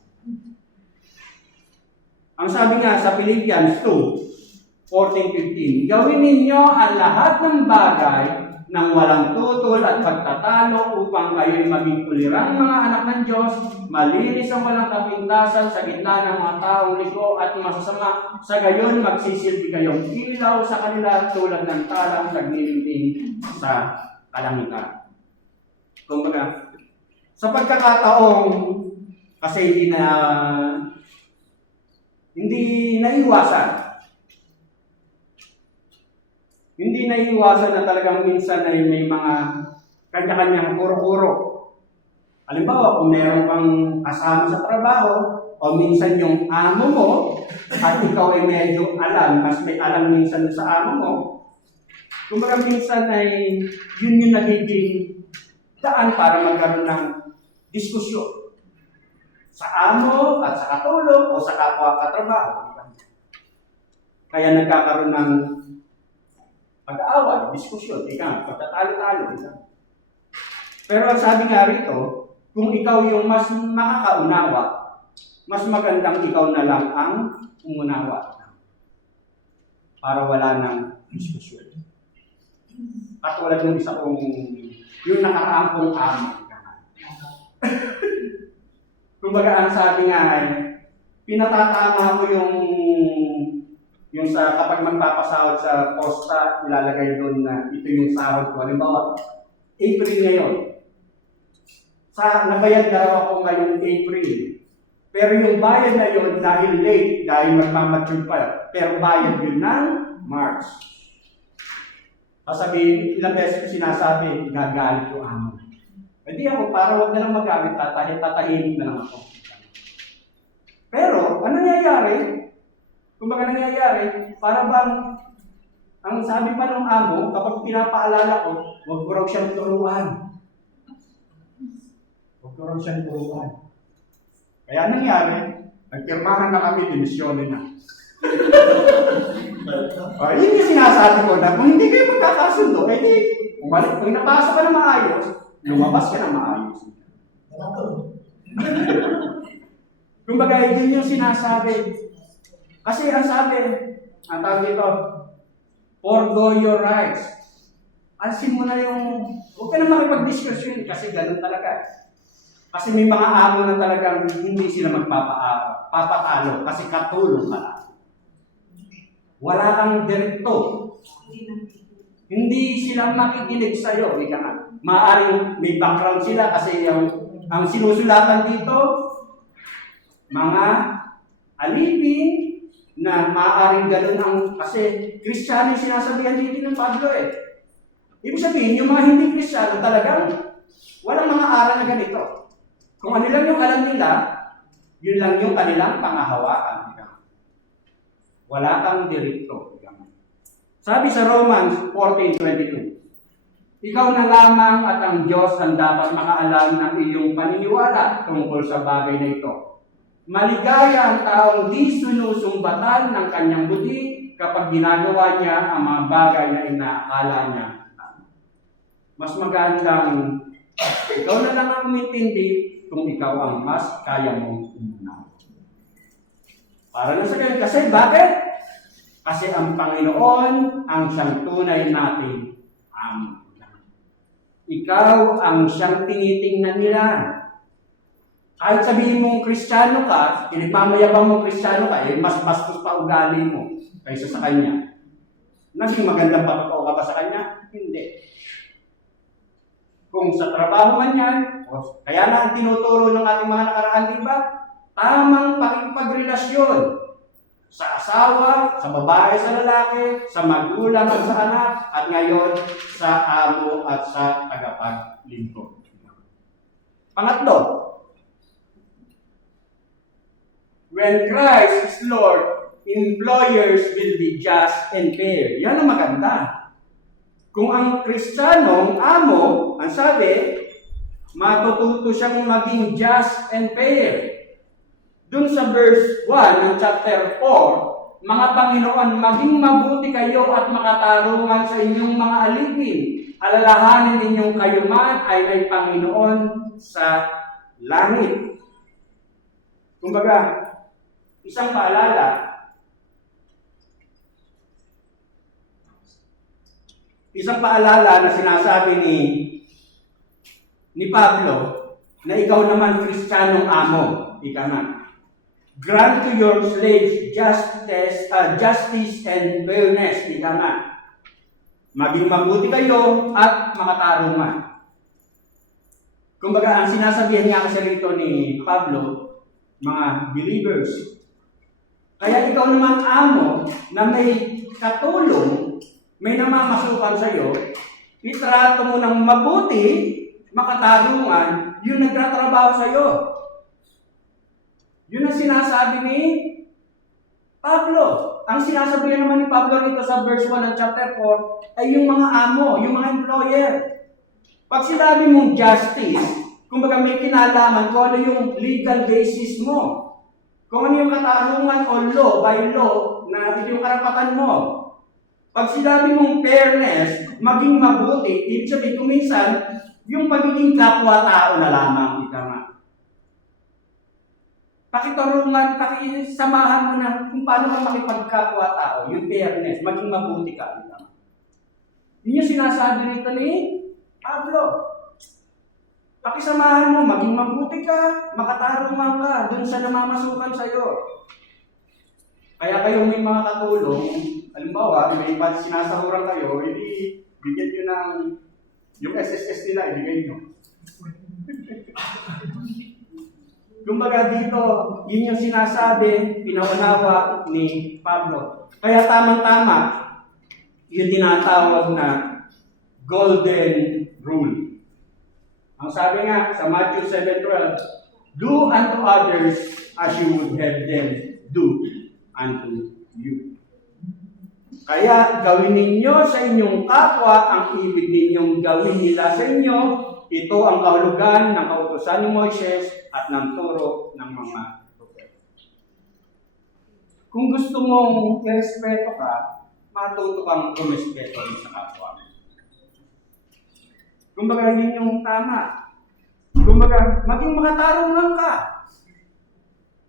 Ang sabi nga sa Philippians 2:14-15, gawin ninyo ang lahat ng bagay nang walang tutol at pagtatalo upang kayo'y maging ulirang mga anak ng Diyos, malinis ang walang kapintasan sa gitna ng mga taong liko at masasama. Sa gayon, magsisilbi kayong ilaw sa kanila tulad ng talang naglilingding sa kalangitan. Kumbaga, sa pagkakataong kasi hindi naiwasan na talagang minsan ay may mga kanya-kanyang kuro-kuro. Halimbawa, kung meron kang kasama sa trabaho, o minsan yung amo mo, at ikaw ay medyo mas may alam minsan sa amo mo, kumbaga minsan ay yun yung nagiging daan para magkaroon ng diskusyon sa amo at sa katulong o sa kapwa katrabaho. Kaya nagkakaroon ng pag-aaway, diskusyon, pagtatalo-talo. Pero ang sabi nga rito, kung ikaw yung mas makakaunawa, mas magandang ikaw na lang ang umunawa para wala ng diskusyon. Katulad ng isa kong yung nakakaangkong amo. Kumbaga ang sabi nga ay, pinatatama ko yung sa kapag magpapasahod sa posta, ilalagay doon na ito yung sahod ko. Halimbawa, April ngayon. Nabayad na raw ako ngayong April. Pero yung bayad na yun, dahil late, dahil magmamature pa, pero bayad yun ng March. Sasabihin, ilang beses ko sinasabi, gagalit yung amo. Hindi ako, para huwag na lang magamit, tatahimin na lang ako. Pero, ano nangyayari? Kumbaga nangyayari, para bang, ang sabi pa ng amo, kapag pinapaalala ko, huwag ko raw siyang turuan. Kaya nangyari, nagpirmahan na kami, dimisyonin na. Yun yung sinasabi ko na, kung hindi kayo magkakasundo, Kung napasok ka na maayos, lumabas ka na maayos. Kumbaga, yun yung sinasabi. Kasi ang sabi, ang tawag dito, forgo your rights. Alisin mo na yung, huwag ka na makipag-discussion kasi ganun talaga. Kasi may mga amo na talagang hindi sila magpapatalo kasi katulong ka lang. Wala kang direkto. Hindi sila makikinig sa'yo. Maaaring may background sila kasi ang sinusulatan dito, mga alipin na maaaring ganun ang, kasi Kristiyano yung sinasabihan dito ng Pablo eh. Ibig sabihin, yung mga hindi Kristiyano talagang walang mga aral na ganito. Kung ano lang yung alam nila, yun lang yung kanilang pangahawakan. Wala kang direkto. Sabi sa Romans 14:22, ikaw na lamang at ang Diyos ang dapat makaalam ng iyong paniniwala tungkol sa bagay na ito. Maligaya ang taong di sinusumbatan ng kanyang buti kapag ginagawa niya ang mga bagay na inaakala niya. Mas magandang ikaw na lang ang umintindi kung ikaw ang mas kaya mong umunaw. Para na sa ganyan. Kasi bakit? Kasi ang Panginoon ang siyang tunay natin amo. Ikaw ang siyang tinitingnan nila. Kahit sabihin mong Kristiyano ka, pinagmamayabang mong Kristiyano ka, mas bastos pa ugali mo kaysa sa Kanya. Naging magandang patotoo ka ba sa Kanya? Hindi. Kung sa trabaho man yan, kaya na ang tinuturo ng ating mga nakaraan, di ba? Tamang pakikipagrelasyon sa asawa, sa babae, sa lalaki, sa magulang at sa anak, at ngayon sa amo at sa tagapaglingkod. Pangatlo, when Christ is Lord, employers will be just and fair. Yan ang maganda. Kung ang Kristiyanong amo, ang sabi, matututo siyang maging just and fair. Dun sa verse 1 ng chapter 4, mga Panginoon, maging mabuti kayo at makatarungan sa inyong mga alipin. Alalahanin ninyong kayo man ay may Panginoon sa langit. Kumbaga, isang paalala, na sinasabi ni Pablo na ikaw naman Kristiyanong amo, ika nga. Grant to your slaves justice and fairness, ika nga. Maging mabuti kayo at makatarungan. Kumbaga, ang sinasabihan nga kasi rito ni Pablo, mga believers, kaya ikaw naman amo na may katulong, may namamasukan sa iyo, itrato mo ng mabuti, makatarungan, yung nagtatrabaho sa iyo. Yun ang sinasabi ni Pablo. Ang sinasabi naman ni Pablo dito sa verse 1 ng chapter 4 ay yung mga amo, yung mga employer. Pag sinabi mong justice, kumbaga may kinalaman kung ano yung legal basis mo. Kung ano yung katarungan o law, by law, na ito yung karapatan mo. Pag sinabi mong fairness, maging mabuti, ibig sabihin kuminsan, yung pagiging kapwa-tao na lamang, ika nga. Pakitarungan, pakisamahan mo na kung paano ka makipagkapwa-tao, yung fairness, maging mabuti ka, ika nga. Yun yung sinasabi rito ni Pablo. Pakisamahan mo, maging mabuti ka, makatarungan ka, dun sa namamasukan sa'yo. Kaya kayo may mga katulong, halimbawa, may sinasahuran kayo, hindi bigyan nyo ng yung SSS nila, ibigay nyo. Kumbaga dito, yun yung sinasabi, pinaunawa ni Pablo. Kaya tamang-tama, yung tinatawag na golden rule. Ang sabi nga sa Matthew 7:12, do unto others as you would have them do unto you. Kaya gawin ninyo sa inyong kapwa ang ibig ninyong gawin nila sa inyo. Ito ang kahulugan ng kautusan ni Moises at ng turo ng mga propeta. Kung gusto mong irespeto ka, matuto kang rumispeto sa kapwa. Kumbaga, yun yung tama. Kumbaga, maging makatarungan ka.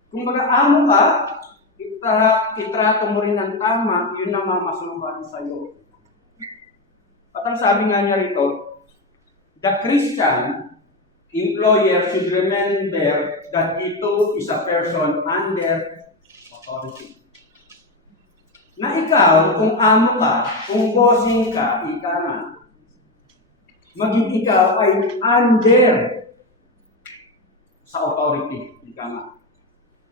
Kumbaga, amo ka, itrato mo rin ang tama, yun ang mamasukan sa'yo. At ang sabi nga niya rito, the Christian employer should remember that he too is a person under authority. Na ikaw, kung amo ka, kung bossing ka, ika nga, maging ikaw ay under sa authority, ika nga.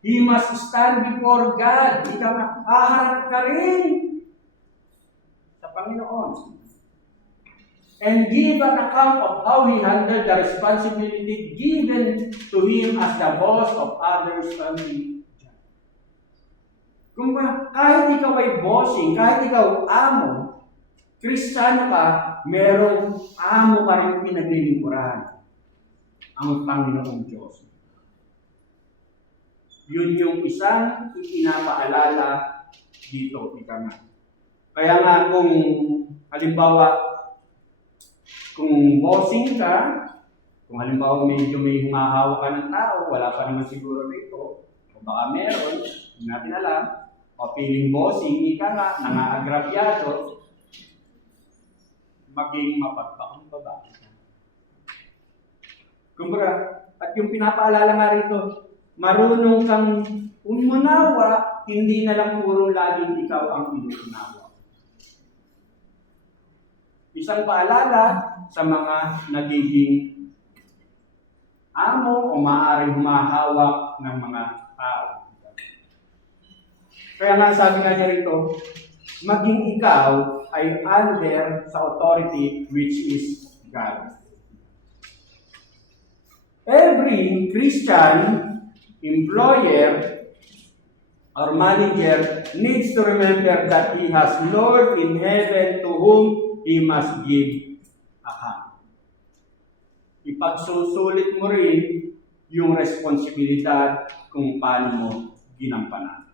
He must stand before God, ika nga, haharap ka rin sa Panginoon. And give an account of how he handled the responsibility given to him as the boss of others' family. Kung kahit ikaw ay bossing, kahit ikaw amo, Kristiyano ka, merong amo ka rin pinaglilingkuran. Ang Panginoong Diyos. Yun yung isang ipinapaalala dito, ika nga. Kaya nga kung halimbawa, kung bossing ka, kung halimbawa medyo may humahawak ka ng tao, wala pa naman siguro dito, o baka meron, hindi natin alam, o piling bossing, ika nga, nangaagrabyado, maging mapagpakumbaba. Kumbaga, at yung pinapaalala nga rito, marunong kang umunawa, hindi na lang puro laging ikaw ang inuunawa. Isang paalala sa mga nagiging amo o maaaring humahawak ng mga tao. Kaya nga sabi nga niya rito, maging ikaw ay under sa authority which is God. Every Christian employer or manager needs to remember that he has Lord in heaven to whom he must give account. Ipagsusulit mo rin yung responsibilidad kung paano mo ginampanan.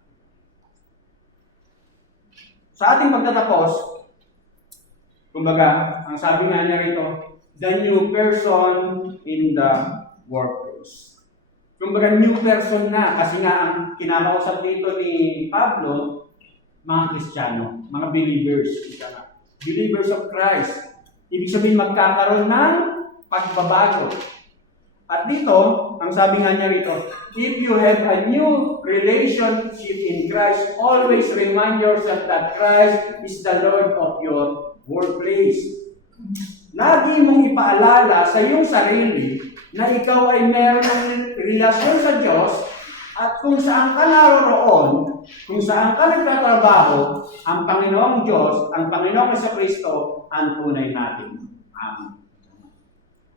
Sa ating pagtatapos, kumbaga, ang sabi nga niya rito, the new person in the workplace. Kumbaga, new person na, kasi nga ang kinakausap dito ni Pablo, mga Kristiyano, mga believers, believers of Christ. Ibig sabihin magkakaroon ng pagbabago. At dito, ang sabi nga niya rito, if you have a new relationship in Christ, always remind yourself that Christ is the Lord of your workplace. Lagi mong ipaalala sa iyong sarili na ikaw ay meron ng relasyon sa Diyos at kung saan ka naroroon, kung saan ka nagtatrabaho, ang Panginoong Diyos, ang Panginoong Jesucristo, ang tunay natin. Amen.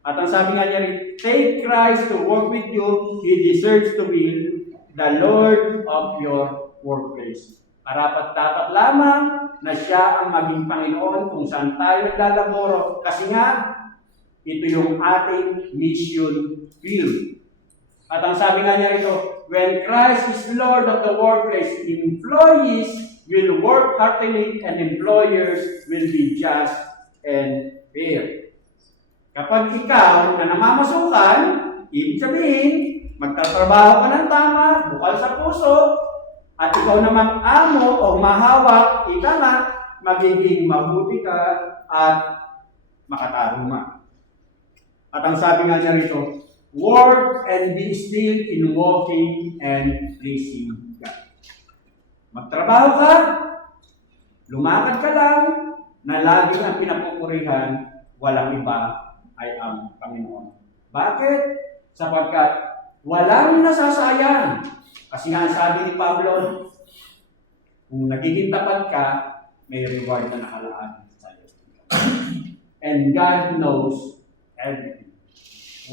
At ang sabi nga niya rin, take Christ to work with you, He deserves to be the Lord of your workplace. Karapat-dapat lamang na siya ang maging Panginoon kung saan tayo naglalaboro. Kasi nga, ito yung ating mission field. At ang sabi nga niya rito, when Christ is Lord of the workplace, employees will work heartily and employers will be just and fair. Kapag ikaw na namamasukan, ibig sabihin, magtatrabaho ka ng tama, bukal sa puso, at ikaw namang amo o mahawak, ika nga, magiging mabuti ka at makatarungan. At ang sabi nga niya rito, work and be still in walking and pleasing God. Magtrabaho ka, lumakad ka lang, na lagi ang pinapupurihan, walang iba ay ang Panginoon. Bakit? Sapagkat walang nasasayang. Kasi nga sabi ni Pablo, kung nagiging tapat ka, may reward na nakalaan sa iyo. And God knows everything.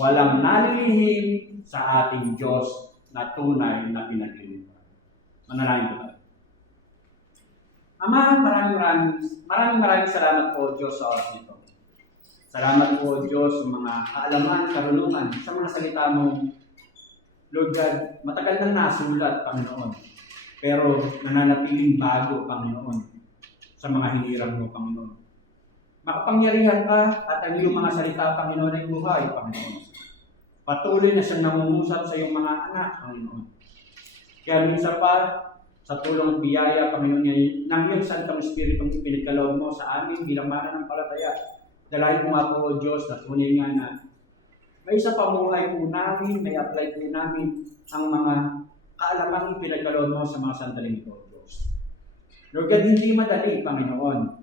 Walang nalilihim sa ating Diyos na tunay na pinaglilingkuran. Manalangin po tayo. Ama, maraming salamat po Diyos sa oras nito. Salamat po Diyos sa mga kaalaman, karunungan, sa mga salita mo. Lord God, matagal nang nasulat, Panginoon. Pero nananatiling bago, Panginoon, sa mga hinirang mo, Panginoon. Makapangyarihan ka at ang iyong mga salita, Panginoon, ay buhay, Panginoon. Patuloy na siyang nangungusap sa iyong mga anak, Panginoon. Kaya minsan pa, sa tulong at biyaya, Panginoon, ng iyong Santong Espiritu pinagkaloob mo sa amin bilang mananampalataya. Dalayan mo nga po, O Diyos, na tunay nga na may isa pamuhay po namin, may apply po namin ang mga kaalamang ipinagkaloob mo sa mga sandaling ito, O Diyos. Lord God, hindi madali, Panginoon.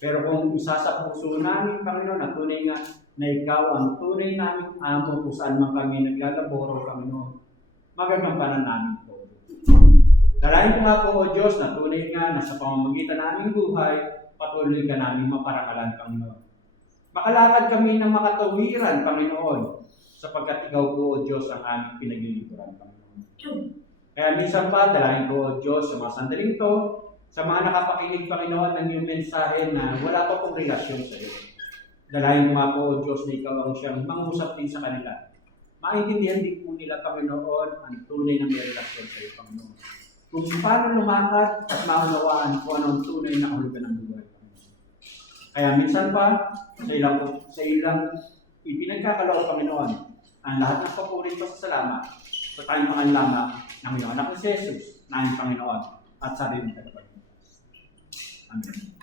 Pero kung isa sa puso namin, Panginoon, na tunay nga na ikaw ang tunay namin amo kung saan man kami naglalaboro, Panginoon, magagampanan namin po. Dalayan ko nga po, O Diyos, na tunay nga na sa pamamagitan naming buhay, patuloy ka namin maparangalan, Panginoon. Makalakad kami ng makatawiran, Panginoon, sapagkat ikaw po, O Diyos, ang aming pinaglilingkuran, Panginoon. Kaya minsan pa, dalayan ko, O Diyos, sa mga sandaling to, sa mga nakapakinig, Panginoon, ng iyong mensahe na wala pa pong relasyon sa iyo. Dalayan ko nga po, O Diyos, na ikaw ang siyang mangusap din sa kanila. Maintindihan din po nila, Panginoon, ang tunay na may relasyon sa iyo, Panginoon. Kung paano lumakad at maunawaan kung anong tunay na kahulugan ng buhay, Panginoon. Kaya minsan pa, sa ilang ipinagkakaloob, Panginoon, ang lahat ng papurit pa sa salamat sa tayong panganlama ng iyong anak ni Jesus, na aming Panginoon at sarili ng tagapagligtas. Amen.